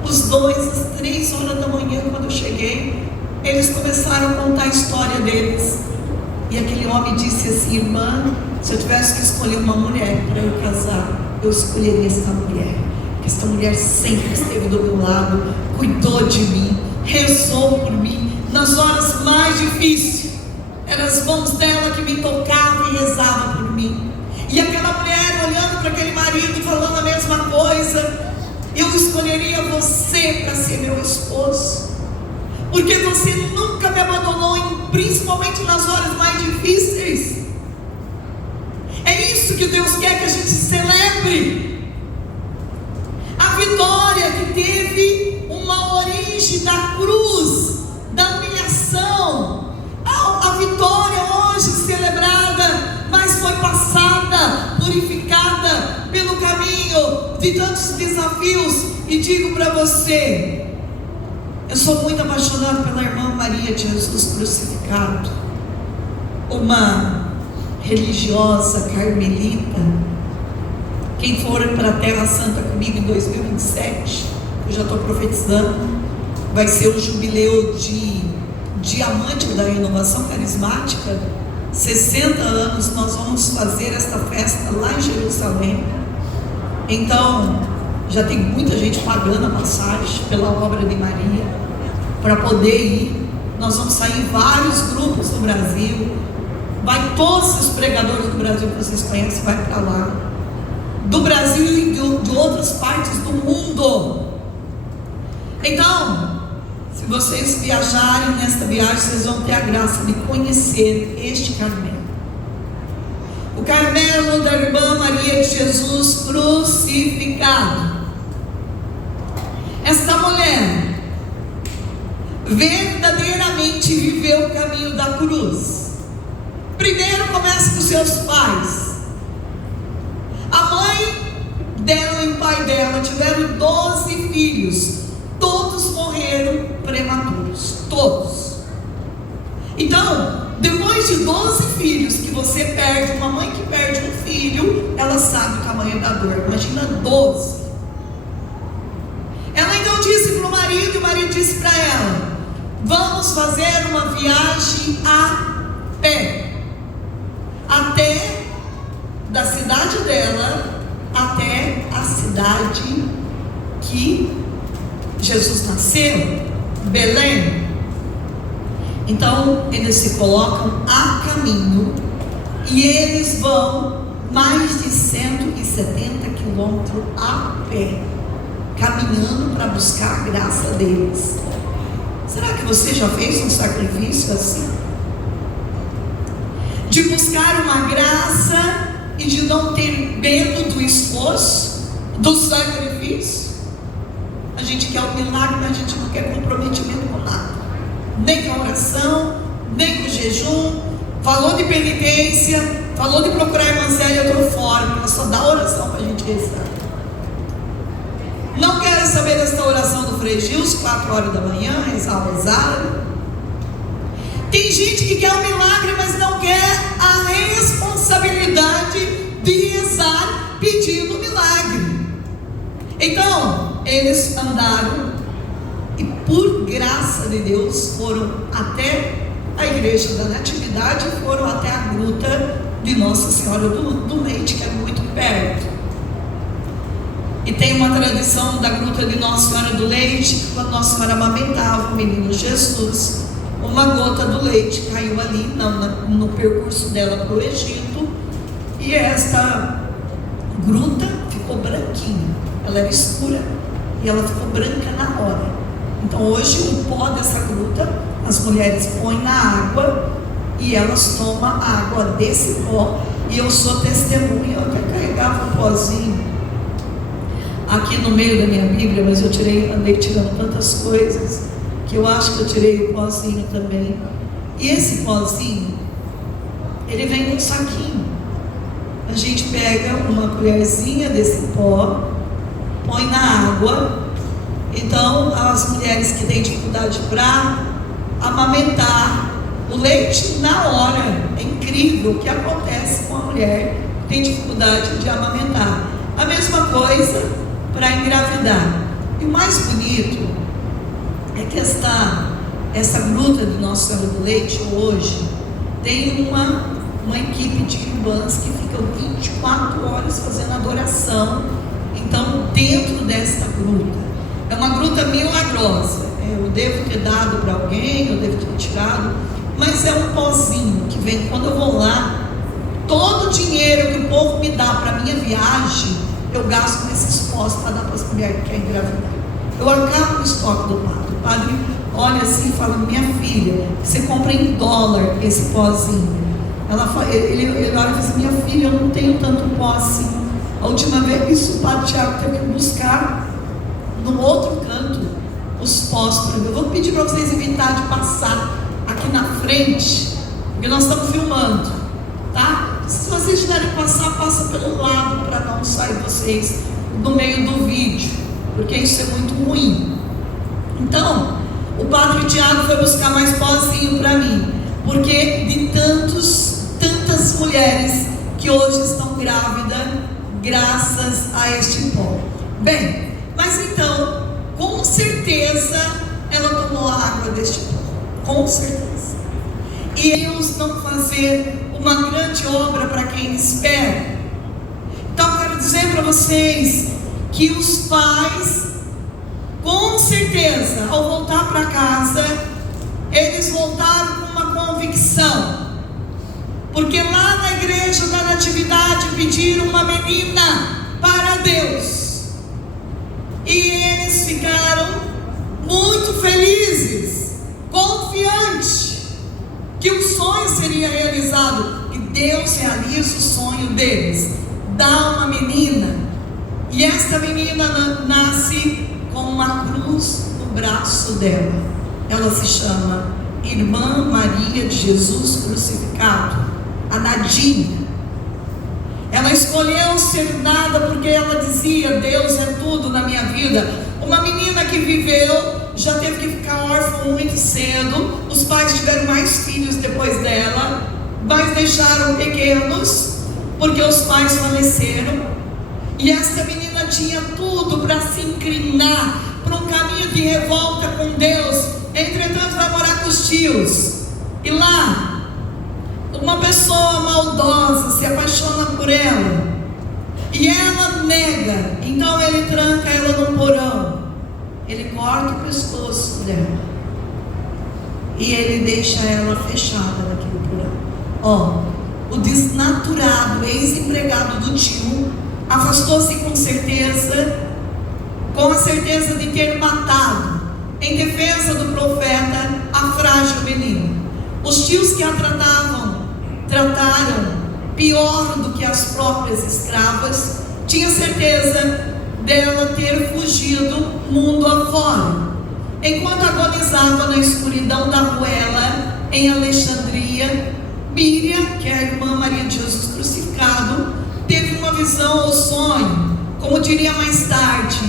Os dois, às 3 horas da manhã, quando eu cheguei, eles começaram a contar a história deles. E aquele homem disse assim: irmã, se eu tivesse que escolher uma mulher para eu casar, eu escolheria essa mulher. Porque essa mulher sempre esteve do meu lado, cuidou de mim, rezou por mim nas horas mais difíceis. Eram as mãos dela que me tocavam e rezavam por mim. E aquela mulher olhando para aquele marido, falando a mesma coisa: eu escolheria você para ser meu esposo, porque você nunca me abandonou, principalmente nas horas mais difíceis. É isso que Deus quer que a gente celebre. A vitória que teve uma origem da cruz, da humilhação. A vitória hoje celebrada, mas foi passada, purificada pelo caminho de tantos desafios. E digo para você, eu sou muito apaixonado pela irmã Maria de Jesus crucificado, uma religiosa carmelita. Quem for para a Terra Santa comigo em 2027, eu já estou profetizando, vai ser o jubileu de diamante da renovação carismática. 60 anos nós vamos fazer esta festa lá em Jerusalém. Então já tem muita gente pagando a passagem pela obra de Maria para poder ir. Nós vamos sair em vários grupos no Brasil. Vai todos os pregadores do Brasil que vocês conhecem, vai para lá, do Brasil e de outras partes do mundo. Então, se vocês viajarem nesta viagem, vocês vão ter a graça de conhecer este Carmelo. O Carmelo da irmã Maria de Jesus crucificado. Esta mulher verdadeiramente viveu o caminho da cruz. Primeiro começa com seus pais. A mãe dela e o pai dela tiveram 12 filhos. Todos morreram prematuros. Todos. Então, depois de 12 filhos que você perde, uma mãe que perde um filho, ela sabe o tamanho da dor. Imagina 12. Ela então disse para o marido, e o marido disse para ela: vamos fazer uma viagem a pé, até da cidade dela até a cidade que Jesus nasceu, Belém. Então eles se colocam a caminho e eles vão mais de 170 quilômetros a pé, caminhando para buscar a graça deles. Será que você já fez um sacrifício assim? de buscar uma graça e de não ter medo do esforço, do sacrifício. A gente quer o milagre, mas a gente não quer comprometimento com nada, nem com a oração, nem com o jejum. Falou de penitência, falou de procurar a irmã Zélia, eu estou fora, porque ela só dá oração para a gente rezar. Não quero saber dessa oração do Frei Gilson, 4 horas da manhã, rezar o rosário. Tem gente que quer um milagre, mas não quer a responsabilidade de rezar pedindo milagre. Então, eles andaram e, por graça de Deus, foram até a igreja da Natividade, foram até a gruta de Nossa Senhora do Leite, que é muito perto. E tem uma tradição da gruta de Nossa Senhora do Leite, que quando Nossa Senhora amamentava o menino Jesus, uma gota do leite caiu ali no percurso dela para o Egito, e esta gruta ficou branquinha. Ela era escura e ela ficou branca na hora. Então hoje o pó dessa gruta as mulheres põem na água e elas tomam a água desse pó. E eu sou testemunha, eu até carregava um pozinho aqui no meio da minha Bíblia, mas eu andei tirando tantas coisas que eu acho que eu tirei o pozinho também. E esse pozinho, ele vem num saquinho. A gente pega uma colherzinha desse pó, põe na água. Então as mulheres que têm dificuldade para amamentar o leite na hora, é incrível o que acontece com a mulher que tem dificuldade de amamentar. A mesma coisa para engravidar. E o mais bonito é que essa gruta de Nossa Senhora do Leite hoje tem uma equipe de irmãs que ficam 24 horas fazendo adoração. Então, dentro desta gruta, é uma gruta milagrosa. Eu devo ter dado para alguém, eu devo ter tirado, mas é um pozinho que vem quando eu vou lá. Todo o dinheiro que o povo me dá para a minha viagem, eu gasto nesses pós para dar para as mulheres que querem engravidar. Eu acabo o estoque do padre. O padre olha assim e fala: minha filha, você compra em dólar esse pozinho. Ele olha e fala assim: minha filha, eu não tenho tanto pó assim. A última vez o padre Tiago teve que buscar no outro canto os pós para mim. Eu vou pedir para vocês evitar de passar aqui na frente, porque nós estamos filmando, tá? Se vocês tiverem que passar, passa pelo lado para não sair vocês no meio do vídeo, porque isso é muito ruim. Então, o padre Tiago foi buscar mais pozinho para mim, porque de tantas mulheres que hoje estão grávidas graças a este pó. Bem, mas então, com certeza ela tomou a água deste pó, com certeza. E Deus não fazer uma grande obra para quem espera. Então eu quero dizer para vocês que os pais, com certeza, ao voltar para casa, eles voltaram com uma convicção, porque lá na igreja da Natividade pediram uma menina para Deus, e eles ficaram muito felizes, confiantes que o sonho seria realizado. E Deus realiza o sonho deles, dá uma menina, e esta menina nasce com uma cruz no braço dela. Ela se chama Irmã Maria de Jesus Crucificado, a Nadinha. Ela escolheu ser nada porque ela dizia: Deus é tudo na minha vida. Uma menina que viveu, já teve que ficar órfã muito cedo. Os pais tiveram mais filhos depois dela, mas deixaram pequenos, porque os pais faleceram. E essa menina tinha tudo para se inclinar para um caminho de revolta com Deus. Entretanto, vai morar com os tios, e lá uma pessoa maldosa se apaixona por ela, e ela nega. Então ele tranca ela num porão, ele corta o pescoço dela e ele deixa ela fechada naquele porão. O desnaturado ex-empregado do tio afastou-se com a certeza de ter matado, em defesa do profeta, a frágil menina. Os tios que a tratavam trataram pior do que as próprias escravas, tinha certeza dela ter fugido mundo afora. Enquanto agonizava na escuridão da ruela em Alexandria, Miriam, que é a irmã Maria de Jesus crucificado, teve uma visão ou sonho, como diria mais tarde,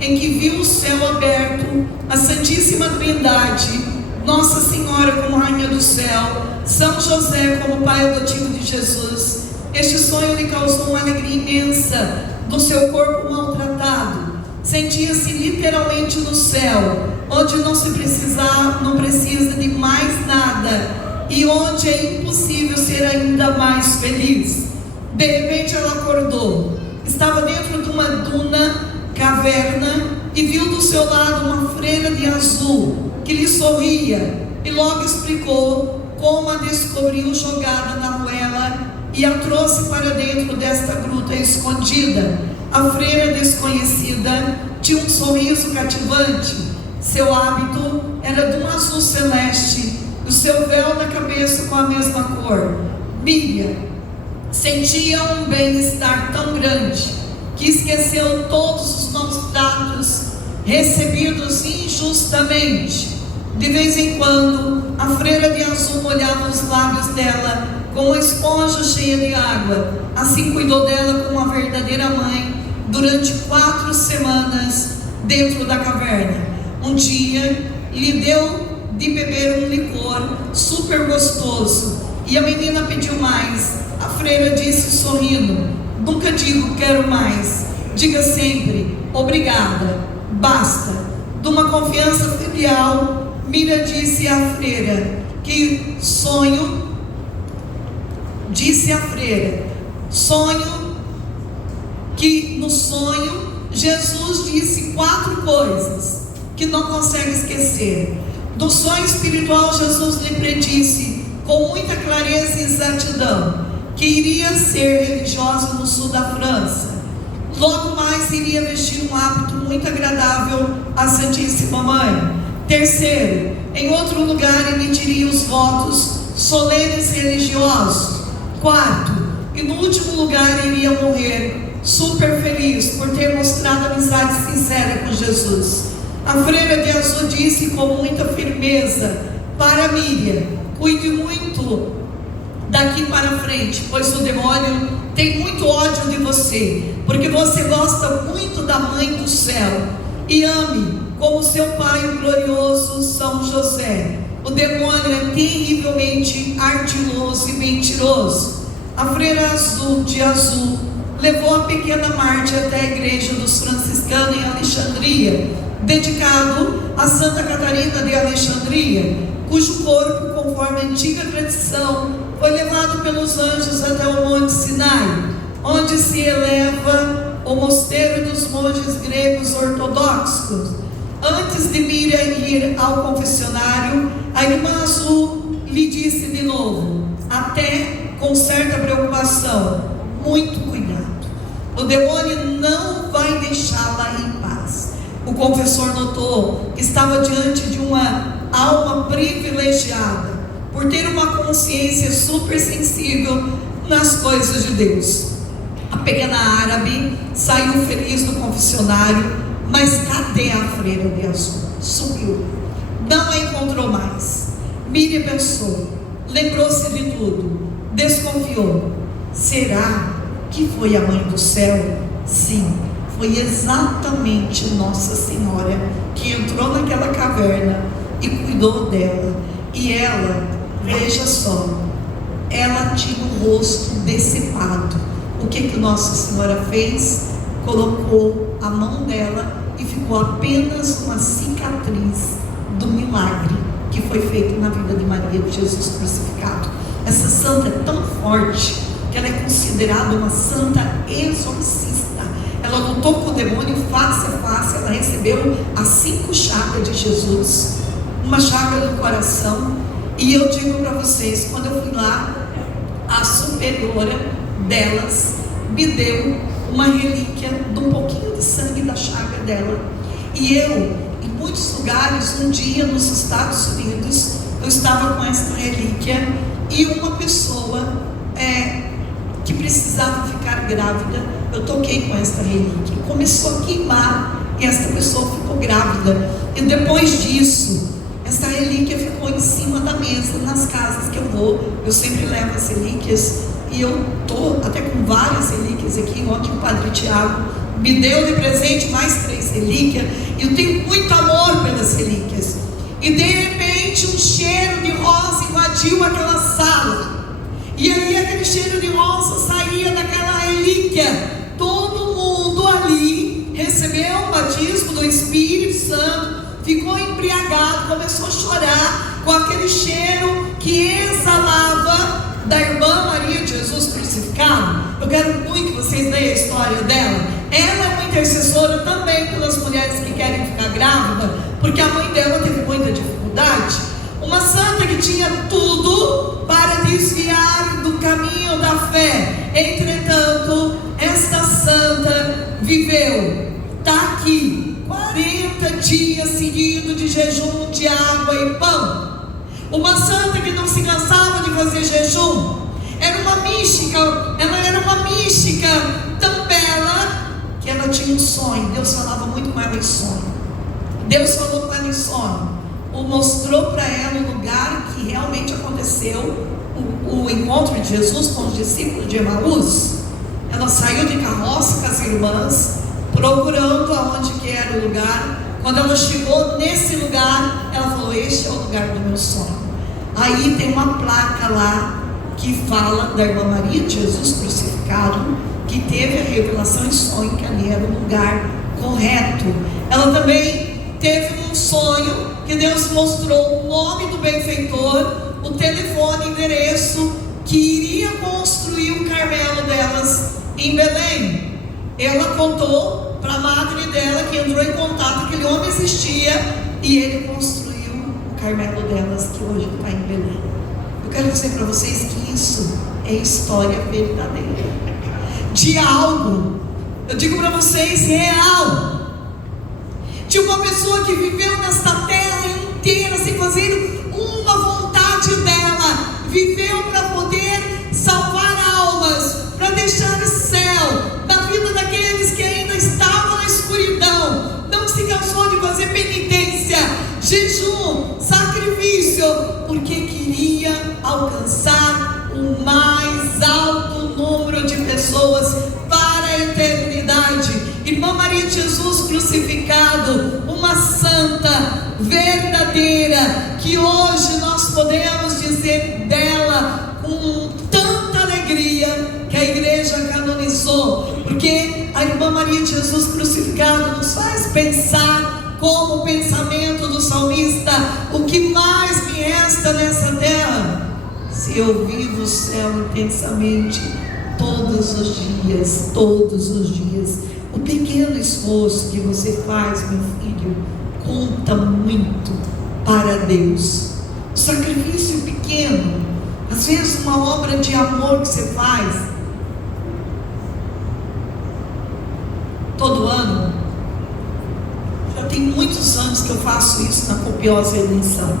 em que viu o céu aberto, a Santíssima Trindade, Nossa Senhora como Rainha do Céu, São José como pai adotivo de Jesus. Este sonho lhe causou uma alegria imensa do seu corpo maltratado. Sentia-se literalmente no céu, onde não precisa de mais nada e onde é impossível ser ainda mais feliz. De repente ela acordou, estava dentro de uma duna, caverna, e viu do seu lado uma freira de azul que lhe sorria, e logo explicou como a descobriu jogada na ruela e a trouxe para dentro desta gruta escondida. A freira desconhecida tinha um sorriso cativante, seu hábito era de um azul celeste, o seu véu na cabeça com a mesma cor. Miriam sentia um bem-estar tão grande que esqueceu todos os maus tratos recebidos injustamente. De vez em quando, a freira de azul molhava os lábios dela com uma esponja cheia de água. Assim cuidou dela como uma verdadeira mãe durante 4 semanas dentro da caverna. Um dia, lhe deu de beber um licor super gostoso e a menina pediu mais. A freira disse sorrindo: nunca digo quero mais, diga sempre obrigada, basta. De uma confiança filial, Miriam disse à freira que no sonho Jesus disse 4 coisas que não consegue esquecer. Do sonho espiritual, Jesus lhe predisse com muita clareza e exatidão que iria ser religiosa no sul da França. Logo mais iria vestir um hábito muito agradável à Santíssima Mãe. Terceiro, em outro lugar emitiria os votos solenes religiosos. Quarto, e no último lugar iria morrer super feliz por ter mostrado amizade sincera com Jesus. A freira de azul disse com muita firmeza para Miriam: cuide muito daqui para frente, pois o demônio tem muito ódio de você, porque você gosta muito da Mãe do Céu, e ame como seu pai, o glorioso São José. O demônio é terrivelmente ardiloso e mentiroso. A freira de azul levou a pequena Marte até a igreja dos franciscanos em Alexandria, dedicado a Santa Catarina de Alexandria, cujo corpo, conforme a antiga tradição, foi levado pelos anjos até o Monte Sinai, onde se eleva o mosteiro dos monges gregos ortodoxos. Antes de Miriam ir ao confessionário, a irmã azul lhe disse de novo, até com certa preocupação: muito cuidado, o demônio não vai deixá-la em paz. O confessor notou que estava diante de uma alma privilegiada, por ter uma consciência super sensível nas coisas de Deus. A pequena árabe saiu feliz do confessionário, mas cadê a freira de azul? Sumiu, não a encontrou mais. Miriam pensou, lembrou-se de tudo, desconfiou. Será que foi a Mãe do Céu? Sim, foi exatamente Nossa Senhora que entrou naquela caverna e cuidou dela. E ela, veja só, ela tinha o rosto decepado. O que Nossa Senhora fez? Colocou a mão dela e ficou apenas uma cicatriz do milagre que foi feito na vida de Maria de Jesus crucificado. Essa santa é tão forte que ela é considerada uma santa exorcista. Ela lutou com o demônio face a face. Ela recebeu as 5 chagas de Jesus, uma chaga no coração. E eu digo para vocês, quando eu fui lá, a superiora delas me deu uma relíquia de um pouquinho de sangue da chaga dela. E eu, em muitos lugares, um dia nos Estados Unidos, eu estava com essa relíquia e uma pessoa que precisava ficar grávida, eu toquei com esta relíquia, começou a queimar e esta pessoa ficou grávida. E depois disso, essa relíquia ficou em cima da mesa nas casas que eu vou. Eu sempre levo as relíquias e eu estou até com várias relíquias aqui. Ontem o Padre Tiago me deu de presente mais 3 relíquias e eu tenho muito amor pelas relíquias. E de repente um cheiro de rosa invadiu aquela sala, e aí aquele cheiro de rosa saía daquela relíquia. Todo mundo ali recebeu o batismo do Espírito Santo, ficou embriagado, começou a chorar com aquele cheiro que exalava da irmã Maria de Jesus crucificado. Eu quero muito que vocês leiam a história dela. Ela é uma intercessora também pelas mulheres que querem ficar grávidas, porque a mãe dela teve muita dificuldade. Uma santa que tinha tudo para desviar do caminho da fé. Entretanto, esta santa viveu, está aqui, 40 dias seguidos de jejum de água e pão. Uma santa que não se cansava de fazer jejum. Era uma mística, ela era uma mística tão bela que ela tinha um sonho. Deus falava muito com ela em sonho. Deus falou com ela em sonho, mostrou para ela o lugar que realmente aconteceu o encontro de Jesus com os discípulos de Emaús. Ela saiu de carroça com as irmãs, procurando aonde que era o lugar. Quando ela chegou nesse lugar, ela falou: este é o lugar do meu sonho. Aí tem uma placa lá que fala da irmã Maria de Jesus crucificado, que teve a revelação em sonho que ali era o lugar correto. Ela também teve um sonho que Deus mostrou o nome do benfeitor, o telefone, endereço, que iria construir o Carmelo delas em Belém. Ela contou para a madre dela, que entrou em contato, que aquele homem existia, e ele construiu o Carmelo delas, que hoje está em Belém. Eu quero dizer para vocês que isso é história verdadeira, de algo, eu digo para vocês, real, de uma pessoa que viveu nesta terra inteira sem fazer uma vontade dela, viveu para poder salvar almas, para deixar o céu na vida daqueles que ainda estavam na escuridão, não se cansou de fazer penitência, jejum, sacrifício, porque queria alcançar o mais alto número de pessoas para a eternidade. Irmã Maria de Jesus crucificado, uma santa verdadeira, que hoje nós podemos dizer dela com tanta alegria que a igreja canonizou, porque a irmã Maria de Jesus crucificado nos faz pensar como o pensamento do salmista: o que mais me resta nessa terra, se eu vivo o céu intensamente todos os dias, todos os dias. O pequeno esforço que você faz, meu filho, conta muito para Deus. O sacrifício pequeno, às vezes uma obra de amor que você faz todo ano. Já tem muitos anos que eu faço isso na Copiosa Redenção.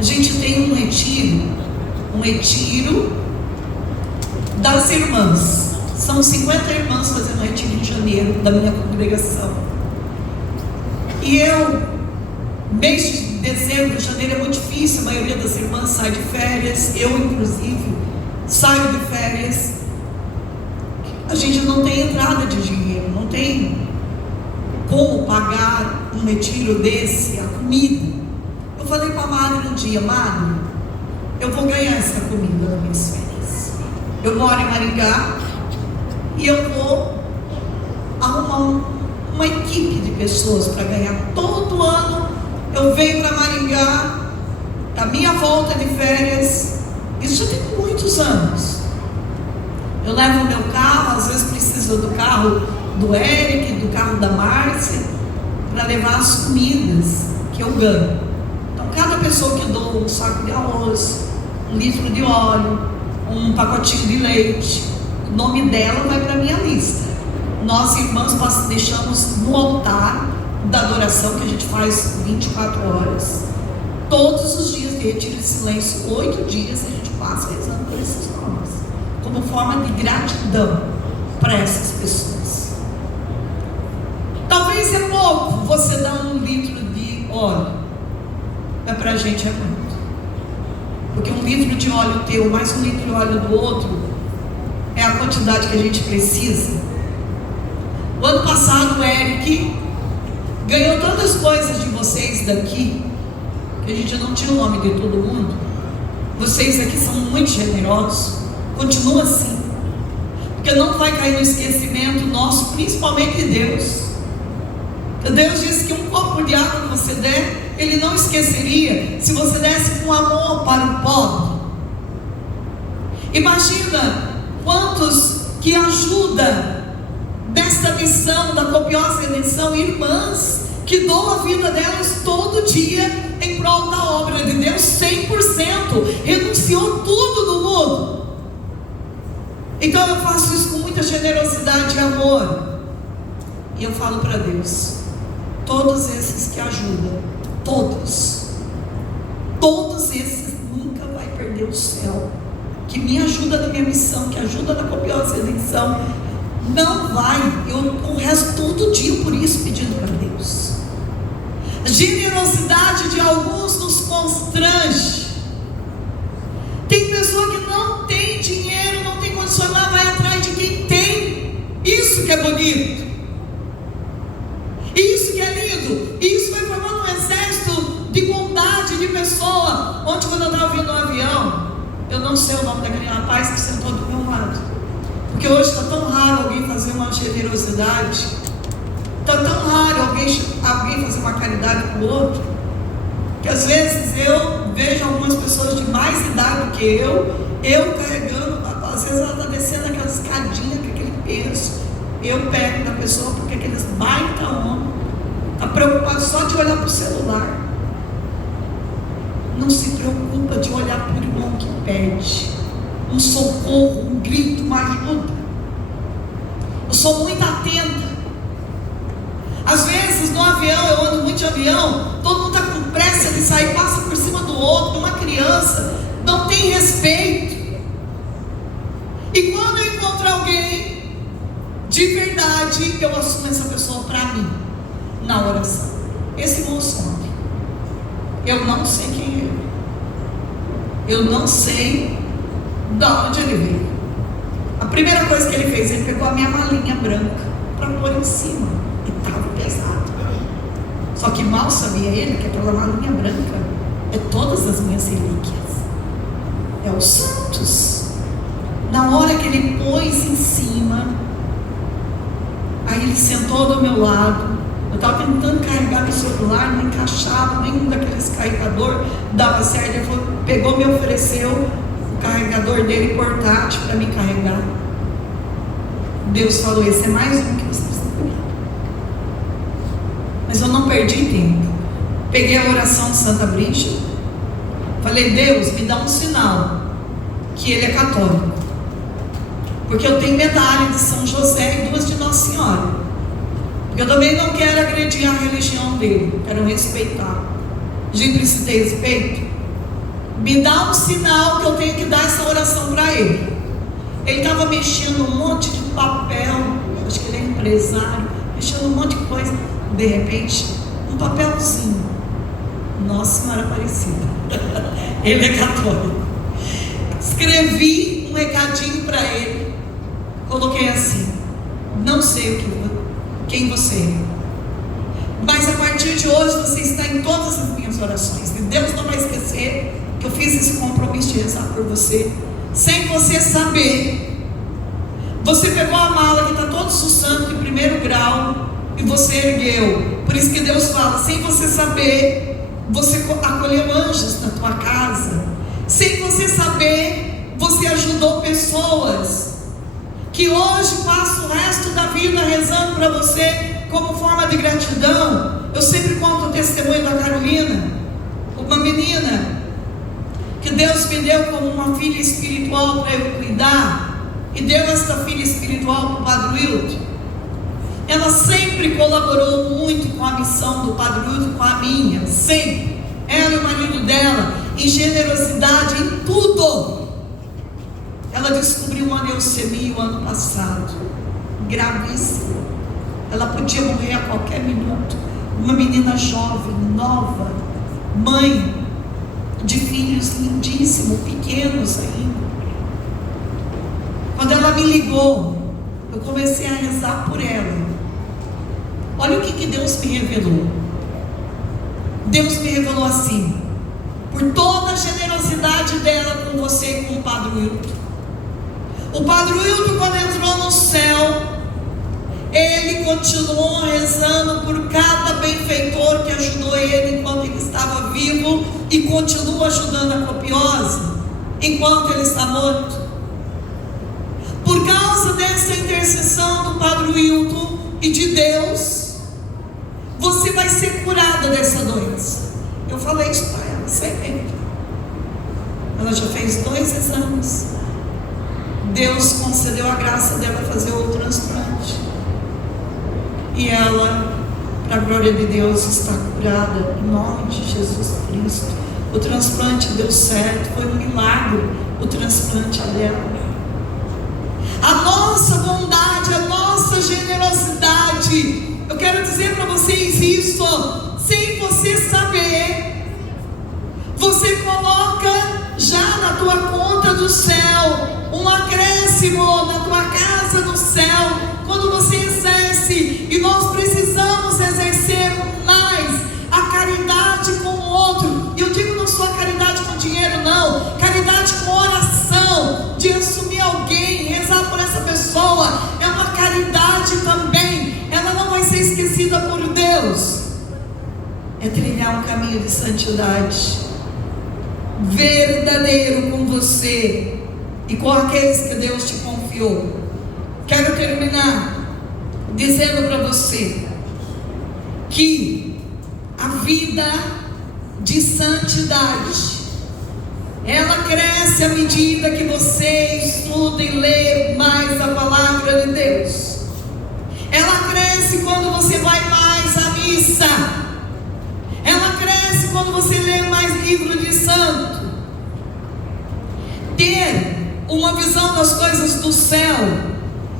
A gente tem um retiro das irmãs. São 50 irmãs fazendo um retiro em janeiro da minha congregação. E mês de dezembro, janeiro é muito difícil, a maioria das irmãs sai de férias, eu inclusive saio de férias. A gente não tem entrada de dinheiro, não tem como pagar um retiro desse, a comida. Eu falei para a madre um dia: madre, eu vou ganhar essa comida nas minhas férias. Eu moro em Maringá e eu vou arrumar uma equipe de pessoas para ganhar. Todo ano eu venho para Maringá, da minha volta de férias, isso já tem muitos anos. Eu levo o meu carro, às vezes preciso do carro do Eric, do carro da Márcia, para levar as comidas que eu ganho. Então cada pessoa que eu dou um saco de arroz, 1 litro de óleo, um pacotinho de leite, o nome dela vai para a minha lista. Nós irmãs deixamos no altar da adoração, que a gente faz 24 horas, todos os dias de ter tiro de silêncio 8 dias, a gente passa rezando por esses nomes, como forma de gratidão para essas pessoas. Talvez é pouco você dar 1 litro de óleo, mas para a gente é muito, porque 1 litro de óleo teu mais 1 litro de óleo do outro é a quantidade que a gente precisa. O ano passado o Eric ganhou tantas coisas de vocês daqui, que a gente não tinha o nome de todo mundo. Vocês aqui são muito generosos, continua assim, porque não vai cair no esquecimento nosso, principalmente de Deus. Deus disse que um copo de água que você der, Ele não esqueceria, se você desse com amor para o pobre. Imagina quantos que ajudam desta missão da copiosa redenção, irmãs que doam a vida delas todo dia em prol da obra de Deus, 100%, renunciou tudo no mundo. Então eu faço isso com muita generosidade e amor, e eu falo para Deus: todos esses que ajudam, todos esses nunca vai perder o céu, que me ajuda na minha missão, que ajuda na copiosa redenção, não vai. Eu rezo todo dia por isso, pedindo para Deus. A generosidade de alguns nos constrange. Tem pessoa que não tem dinheiro, não tem condicional, vai atrás de quem tem. Isso que é bonito, isso que é lindo. Isso vai formando um exército de bondade, de pessoa. Ontem, quando eu estava vindo no avião, eu não sei o nome daquele rapaz que sentou do meu lado, porque hoje está tão raro alguém fazer uma generosidade, está tão raro alguém fazer uma caridade com o outro, que às vezes eu vejo algumas pessoas de mais idade do que eu carregando, às vezes ela está descendo aquela escadinha com aquele peso, eu pego da pessoa, porque aqueles baita homem está preocupado só de olhar para o celular, não se preocupa de olhar para o irmão que pede um socorro, um grito, uma ajuda. Eu sou muito atenta. Às vezes no avião, eu ando muito de avião, todo mundo está com pressa de sair, passa por cima do outro, uma criança, não tem respeito. E quando eu encontro alguém de verdade, eu assumo essa pessoa para mim, na oração. Esse moço ontem, eu não sei quem é, eu não sei de onde ele veio. A primeira coisa que ele fez, ele pegou a minha malinha branca para pôr em cima, e estava pesado. Só que mal sabia ele que aquela malinha branca é todas as minhas relíquias, é os santos. Na hora que ele pôs em cima, aí ele sentou do meu lado. Eu estava tentando carregar meu celular, não encaixava, nenhum daqueles carregadores dava certo. Ele falou, pegou, me ofereceu o carregador dele portátil para me carregar. Deus falou, esse é mais um que você precisa pegar. Mas eu não perdi tempo. Peguei a oração de Santa Brígida, falei, Deus, me dá um sinal que ele é católico, porque eu tenho medalha de São José e 2 de Nossa Senhora. Eu também não quero agredir a religião dele, quero respeitar. A gente precisa ter respeito. Me dá um sinal que eu tenho que dar essa oração para ele. Ele estava mexendo um monte de papel, acho que ele é empresário, mexendo um monte de coisa. De repente, um papelzinho, Nossa Senhora Aparecida. Ele é católico. Escrevi um recadinho para ele, coloquei assim, não sei quem você é, mas a partir de hoje você está em todas as minhas orações, e Deus não vai esquecer que eu fiz esse compromisso de rezar por você, sem você saber. Você pegou a mala que está todo suçando de 1º grau e você ergueu. Por isso que Deus fala, sem você saber, você acolheu anjos na tua casa. Sem você saber, você ajudou pessoas que hoje passam o resto da vida rezando para você como forma de gratidão. Eu sempre conto o testemunho da Carolina, uma menina que Deus me deu como uma filha espiritual para eu cuidar, e deu esta filha espiritual para o Padre Wilton. Ela sempre colaborou muito com a missão do Padre Wilton, com a minha, sempre. Ela e o marido dela em generosidade em tudo. Ela descobriu uma leucemia o ano passado, gravíssima. Ela podia morrer a qualquer minuto. Uma menina jovem, nova, mãe de filhos lindíssimos, pequenos ainda. Quando ela me ligou, eu comecei a rezar por ela. Olha o que Deus me revelou. Deus me revelou assim: por toda a generosidade dela com você e com o Padre Wilton. O Padre Wilton, quando entrou no céu, ele continuou rezando por cada benfeitor que ajudou ele enquanto ele estava vivo, e continua ajudando a copiose enquanto ele está morto. Por causa dessa intercessão do Padre Wilton e de Deus, você vai ser curada dessa doença. Eu falei isso para ela, sem medo. Ela já fez 2 exames. Deus concedeu a graça dela fazer o transplante. E ela, para a glória de Deus, está curada em nome de Jesus Cristo. O transplante deu certo, foi um milagre o transplante dela. A nossa bondade, a nossa generosidade, eu quero dizer para vocês isso, sem você saber, você coloca já na tua conta do céu um acréscimo na tua casa do céu, quando você exerce. E nós precisamos exercer mais a caridade com o outro. E eu digo não só caridade com dinheiro, não, caridade com oração, de assumir alguém, rezar por essa pessoa, é uma caridade também. Ela não vai ser esquecida por Deus. É trilhar um caminho de santidade verdadeiro com você e com aqueles que Deus te confiou. Quero terminar dizendo para você que a vida de santidade, ela cresce à medida que você estuda e lê mais a palavra de Deus. Ela cresce quando você vai mais à missa. Ela cresce quando você lê mais livro de santo. Ter uma visão das coisas do céu,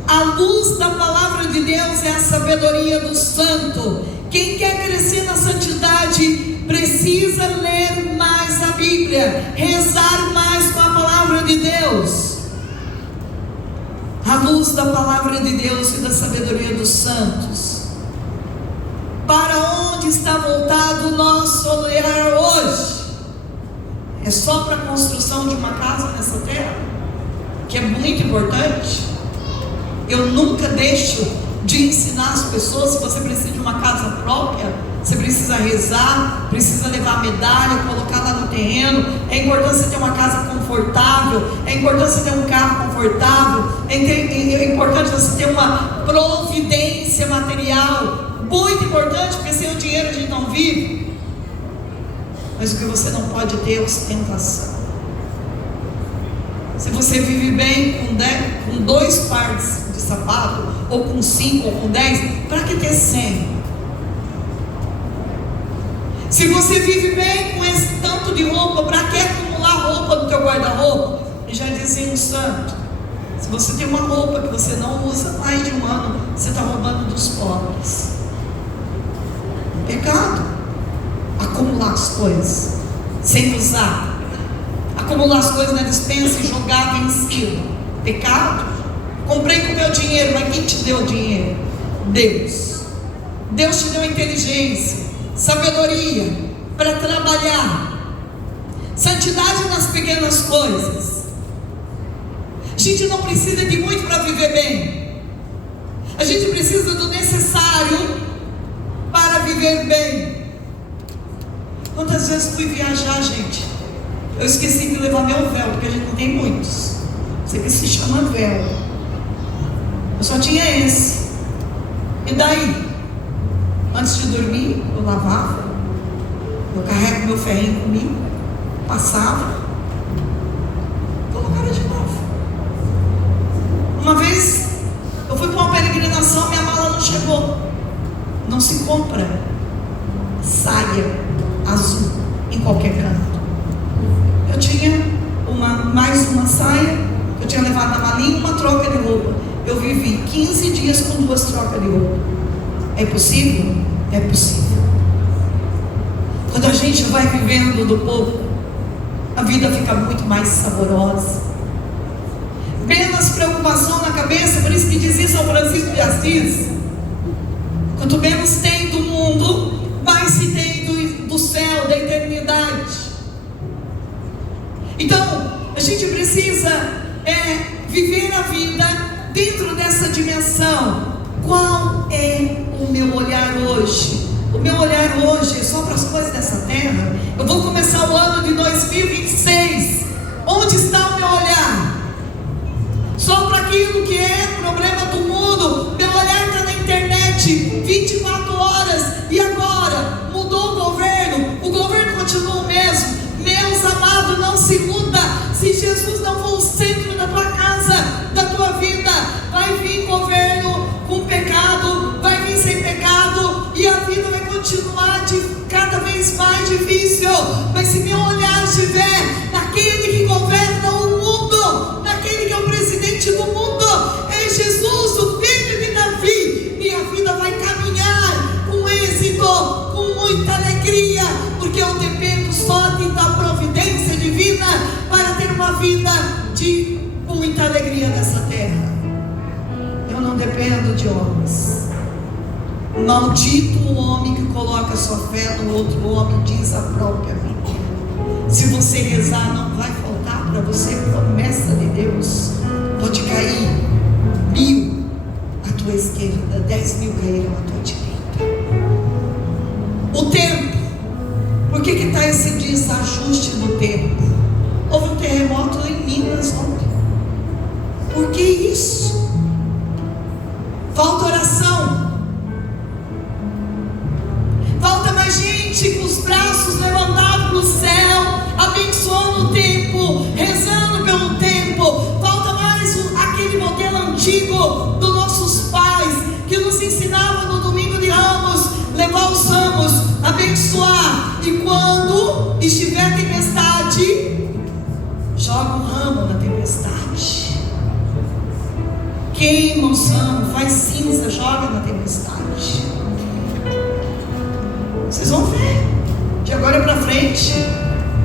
a luz da palavra de Deus, é a sabedoria do santo. Quem quer crescer na santidade precisa ler mais a Bíblia, rezar mais com a palavra de Deus. A luz da palavra de Deus e da sabedoria dos santos. Para onde está voltado o nosso olhar hoje? É só para a construção de uma casa nessa terra, que é muito importante. Eu nunca deixo de ensinar as pessoas: se você precisa de uma casa própria, você precisa rezar, precisa levar medalha, colocar lá no terreno. É importante você ter uma casa confortável, é importante você ter um carro confortável, é importante você ter uma providência material, muito importante, porque sem o dinheiro a gente não vive. Mas o que você não pode ter é ostentação. Se você vive bem com 2 pares de sapato, ou com 5, ou com 10, para que ter 100? Se você vive bem com esse tanto de roupa, para que acumular roupa no teu guarda-roupa? E já dizia um santo: se você tem uma roupa que você não usa mais de 1 ano, você está roubando dos pobres. Pecado acumular as coisas sem usar, acumular as coisas na despensa e jogar vencido. Pecado. Comprei com o meu dinheiro, mas quem te deu o dinheiro? Deus. Deus te deu inteligência, sabedoria para trabalhar. Santidade nas pequenas coisas. A gente não precisa de muito para viver bem. A gente precisa do necessário para viver bem. Quantas vezes fui viajar, gente? Eu esqueci de levar meu véu, porque a gente não tem muitos. Isso aqui se chama véu. Eu só tinha esse. E daí? Antes de dormir, eu lavava. Eu carrego meu ferrinho comigo. Passava. Colocava de novo. Uma vez, eu fui para uma peregrinação, minha mala não chegou. Não se compra saia azul em qualquer canto. tinha mais uma saia, eu tinha levado na malinha, uma troca de roupa. Eu vivi 15 dias com 2 trocas de roupa. É possível? É possível. Quando a gente vai vivendo do pouco, a vida fica muito mais saborosa. Menos preocupação na cabeça. Por isso que dizia São Francisco de Assis: quanto menos tem do mundo, mais se tem do céu, da eternidade. Então, a gente precisa viver a vida dentro dessa dimensão. Qual é o meu olhar hoje? O meu olhar hoje é só para as coisas dessa terra? Eu vou começar o ano de 2026. Onde está o meu olhar? Só para aquilo que é problema do mundo. Meu olhar está na internet 24 horas. E agora? Mudou o governo continua o mesmo. Meus amados, não se muda. Se Jesus não for o centro da tua casa, da tua vida, vai vir governo com pecado, vai vir sem pecado, e a vida vai continuar cada vez mais difícil. Mas se meu olhar estiver naquele que governa o mundo, naquele que é o presidente do mundo, é Jesus, o filho de Davi, minha vida vai caminhar com êxito, com muita alegria, porque eu dependo só da providência divina para ter uma vida com muita alegria nessa terra. Eu não dependo de homens. Maldito o homem que coloca sua fé no outro homem, diz a própria Bíblia. Se você rezar, não vai faltar para você promessa de Deus. Pode cair 1000 à tua esquerda, 10.000 cairão à tua direita. O tempo. Por que está esse desajuste do tempo? Houve um terremoto em Minas ontem. Por que isso? Falta oração. Falta mais gente com os braços levantados para o céu, abençoando o tempo, rezando pelo tempo. Falta mais aquele modelo antigo dos nossos pais, que nos ensinava no domingo de Ramos, levar os ramos, abençoar. E quando estiver tempestade, joga um ramo na tempestade. Queima os ramos, faz cinza, joga na tempestade. Vocês vão ver. De agora para frente,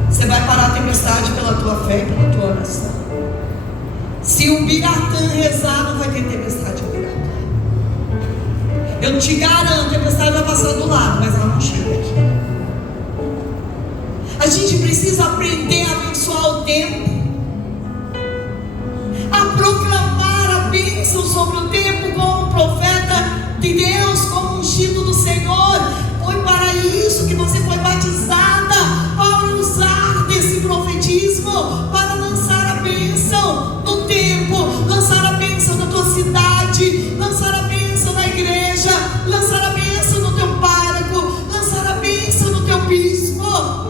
você vai parar a tempestade pela tua fé, pela tua oração. Se o Biratã rezar, não vai ter tempestade no Biratã. Eu te garanto, a tempestade vai passar do lado, mas ela não chega aqui. A gente precisa aprender a abençoar o tempo, a proclamar a bênção sobre o tempo como profeta de Deus, como ungido do Senhor. Foi para isso que você foi batizada, para usar desse profetismo, para lançar a bênção no tempo, lançar a bênção na tua cidade, lançar a bênção na igreja, lançar a bênção no teu pároco, lançar a bênção no teu bispo.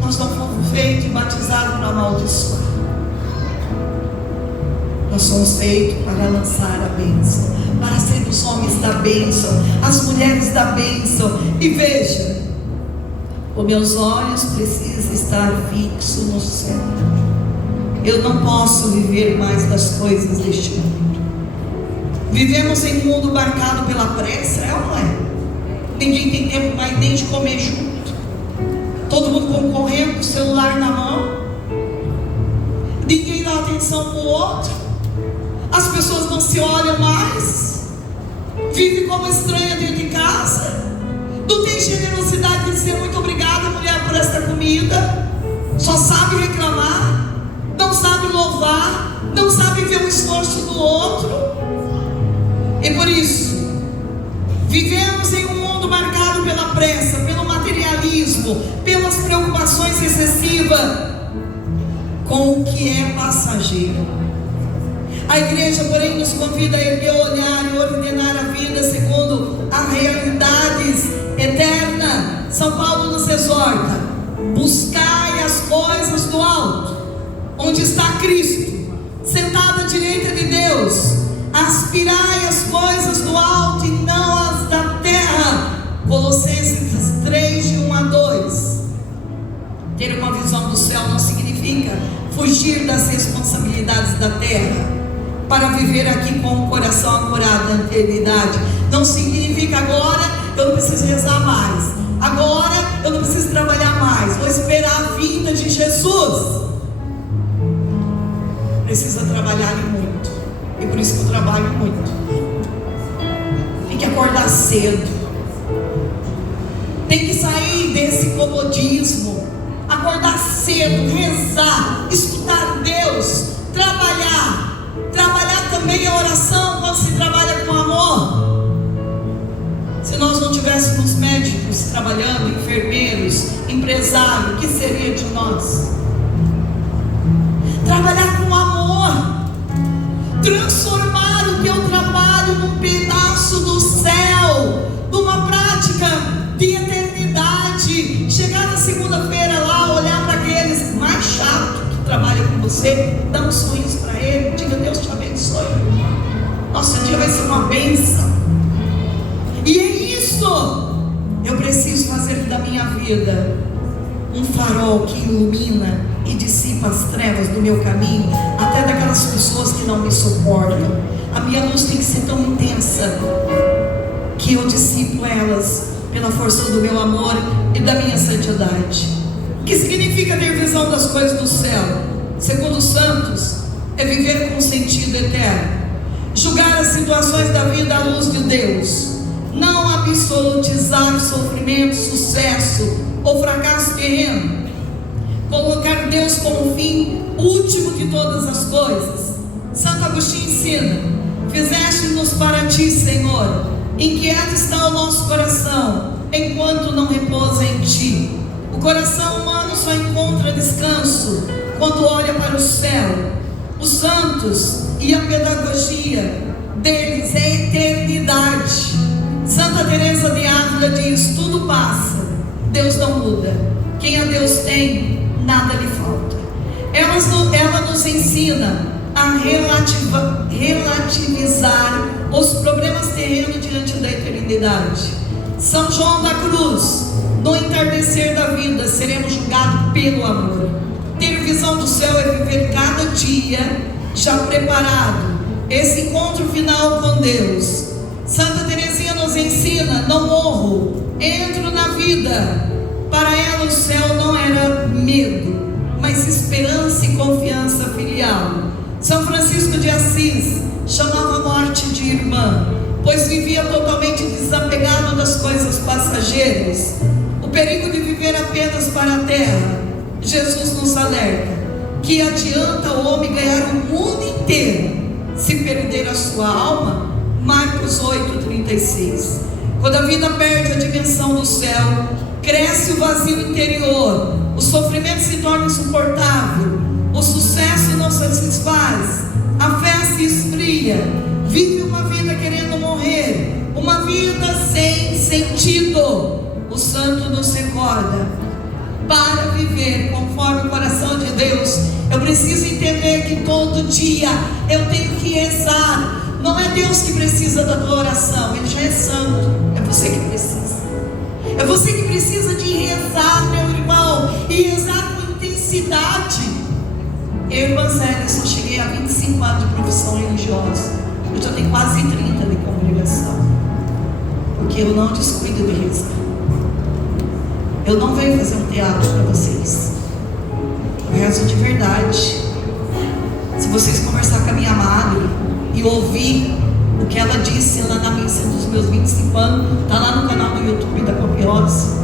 Nós não fomos feitos e batizados para amaldiçoar. Nós somos feitos para lançar a bênção, para ser os homens da bênção, as mulheres da bênção. E veja, os meus olhos precisam estar fixos no céu. Eu não posso viver mais das coisas deste mundo. Vivemos em um mundo marcado pela pressa, é ou não é? Ninguém tem tempo mais nem de comer junto. Todo mundo concorrendo com o celular na mão. Ninguém dá atenção para o outro. As pessoas não se olham mais. Vive como estranha dentro de casa. Não tem generosidade de dizer muito obrigada, mulher, por esta comida. Só sabe reclamar. Não sabe louvar. Não sabe ver o esforço do outro. E por isso, vivemos em um mundo marcado pela pressa, pelo materialismo, pelas preocupações excessivas com o que é passageiro. A igreja, porém, nos convida a erguer o olhar e ordenar a vida segundo as realidades eternas. São Paulo nos exorta: buscai as coisas do alto, onde está Cristo, sentado à direita de Deus. Aspirai as coisas do alto e não as da terra. Colossenses 3, de 1 a 2. Ter uma visão do céu não significa fugir das responsabilidades da terra para viver aqui com o coração ancorado na eternidade. Não significa agora eu não preciso rezar mais, agora eu não preciso trabalhar mais, vou esperar a vinda de Jesus. Precisa trabalhar muito, e por isso que eu trabalho muito. Tem que acordar cedo, tem que sair desse comodismo, acordar cedo, rezar, escutar Deus, trabalhar também a oração quando se trabalha com amor. Se nós não tivéssemos médicos trabalhando, enfermeiros, empresários, o que seria de nós? Trabalhar com amor, transformar o teu trabalho num pedaço do céu, numa prática de eternidade. Chegar na segunda-feira lá, olhar para aqueles mais chatos que trabalham com você, dá um sorriso para ele, diga: Deus te abençoe, nosso dia vai ser uma bênção. E é isso, eu preciso fazer da minha vida um farol que ilumina e dissipa as trevas do meu caminho, até daquelas pessoas que não me suportam. A minha luz tem que ser tão intensa que eu dissipo elas pela força do meu amor e da minha santidade. O que significa ter visão das coisas do céu? Segundo os santos, é viver com sentido eterno, julgar as situações da vida à luz de Deus, não absolutizar o sofrimento, sucesso ou fracasso terreno, colocar Deus como fim último de todas as coisas. Santo Agostinho ensina: fizeste-nos para ti, Senhor, inquieto está o nosso coração, enquanto não repousa em ti. O coração humano só encontra descanso quando olha para o céu. Os santos e a pedagogia deles é eternidade. Santa Teresa de Ávila diz: tudo passa, Deus não muda. Quem a Deus tem, nada lhe falta. Ela nos ensina a relativizar os problemas terrenos diante da eternidade. São João da Cruz: no entardecer da vida seremos julgados pelo amor. Ter visão do céu é viver cada dia já preparado esse encontro final com Deus. Santa Teresinha nos ensina: não morro, entro na vida. Para ela o céu não era medo, mas esperança e confiança filial. São Francisco de Assis chamava a morte de irmã, pois vivia totalmente desapegado das coisas passageiras. O perigo de viver apenas para a terra. Jesus nos alerta que adianta o homem ganhar o mundo inteiro se perder a sua alma. Marcos 8,36. Quando a vida perde a dimensão do céu, cresce o vazio interior, o sofrimento se torna insuportável, o sucesso não satisfaz, a fé se esfria, vive uma vida querendo morrer, uma vida sem sentido. O santo nos recorda: para viver conforme o coração de Deus, eu preciso entender que todo dia eu tenho que rezar. Não é Deus que precisa da tua oração, Ele já é santo, é você que precisa. É você que precisa de rezar, meu irmão, e rezar com intensidade. Eu, irmã Zélia, só cheguei a 25 anos de profissão religiosa. Eu já tenho quase 30 de congregação, porque eu não descuido de rezar. Eu não venho fazer um teatro para vocês, eu rezo de verdade. Se vocês conversar com a minha madre e ouvir o que ela disse lá na missa dos meus 25 anos, está lá no canal do YouTube da Copiose.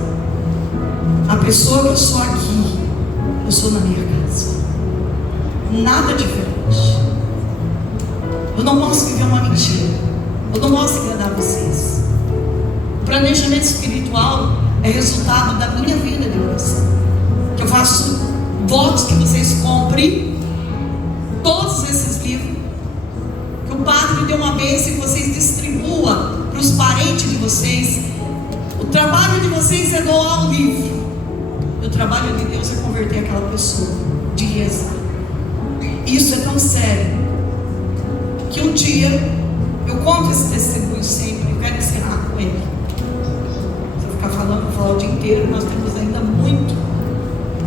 A pessoa que eu sou aqui, eu sou na minha casa, nada diferente. Eu não posso viver uma mentira, eu não posso enganar vocês. O planejamento espiritual é resultado da minha vida de oração, que eu faço votos que vocês comprem todos esses livros, que o Padre dê uma bênção e vocês distribuam para os parentes de vocês. O trabalho de vocês é doar o livro, e o trabalho de Deus é converter aquela pessoa, de rezar. Isso é tão sério que um dia eu conto esse testemunho sempre. Eu quero encerrar com ele. Se eu ficar falando, vou falar o dia inteiro. Nós temos ainda muito.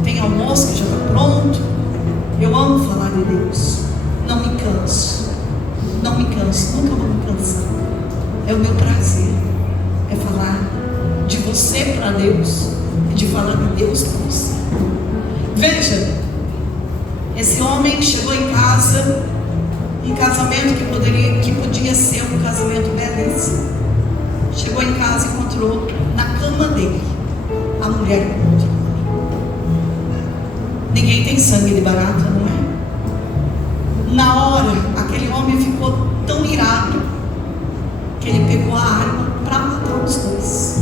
Tem tem almoço que já está pronto. Eu amo falar de Deus. Não me canso. Não me canso. Nunca vou me cansar. É o meu prazer. É falar de você para Deus. E de falar de Deus para você. Veja. Esse homem chegou em casa. Em casamento que podia ser um casamento belíssimo. Chegou em casa e encontrou na cama dele a mulher com outro homem. Ninguém tem sangue de barata, não é? Na hora, aquele homem ficou tão irado que ele pegou a arma para matar os dois.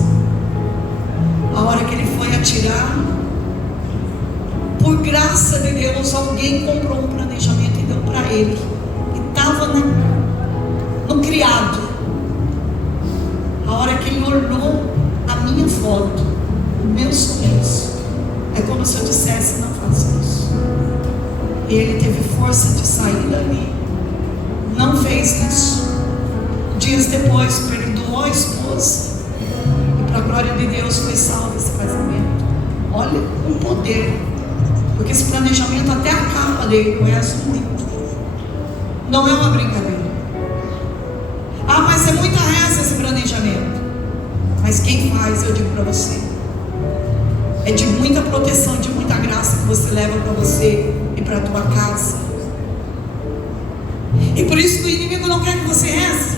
A hora que ele foi atirar, por graça de Deus, alguém comprou um planejamento e deu para ele. E estava no criado. A hora que ele olhou a minha foto, o meu sorriso, é como se eu dissesse: não faça isso. E ele teve força de sair dali. Não fez isso. Dias depois perdoou a esposa. E para a glória de Deus foi salvo esse casamento. Olha o poder. Porque esse planejamento, até a capa dele conhece muito. Não é uma brincadeira. Ah, mas é muita reza esse planejamento. Mas quem faz, eu digo para você, é de muita proteção, de muita graça que você leva para você e para a tua casa. E por isso que o inimigo não quer que você reze.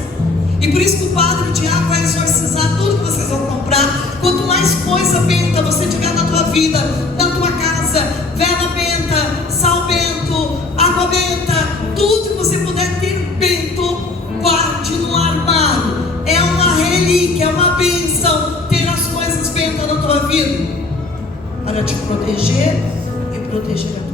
E por isso que o padre, o diabo, vai exorcizar tudo que vocês vão comprar. Quanto mais coisa benta você tiver na tua vida, na tua casa, vela benta, sal bento, água benta, tudo que você puder ter bento, guarde no armário. É uma relíquia, é uma bênção ter as coisas bentas na tua vida, para te proteger e proteger a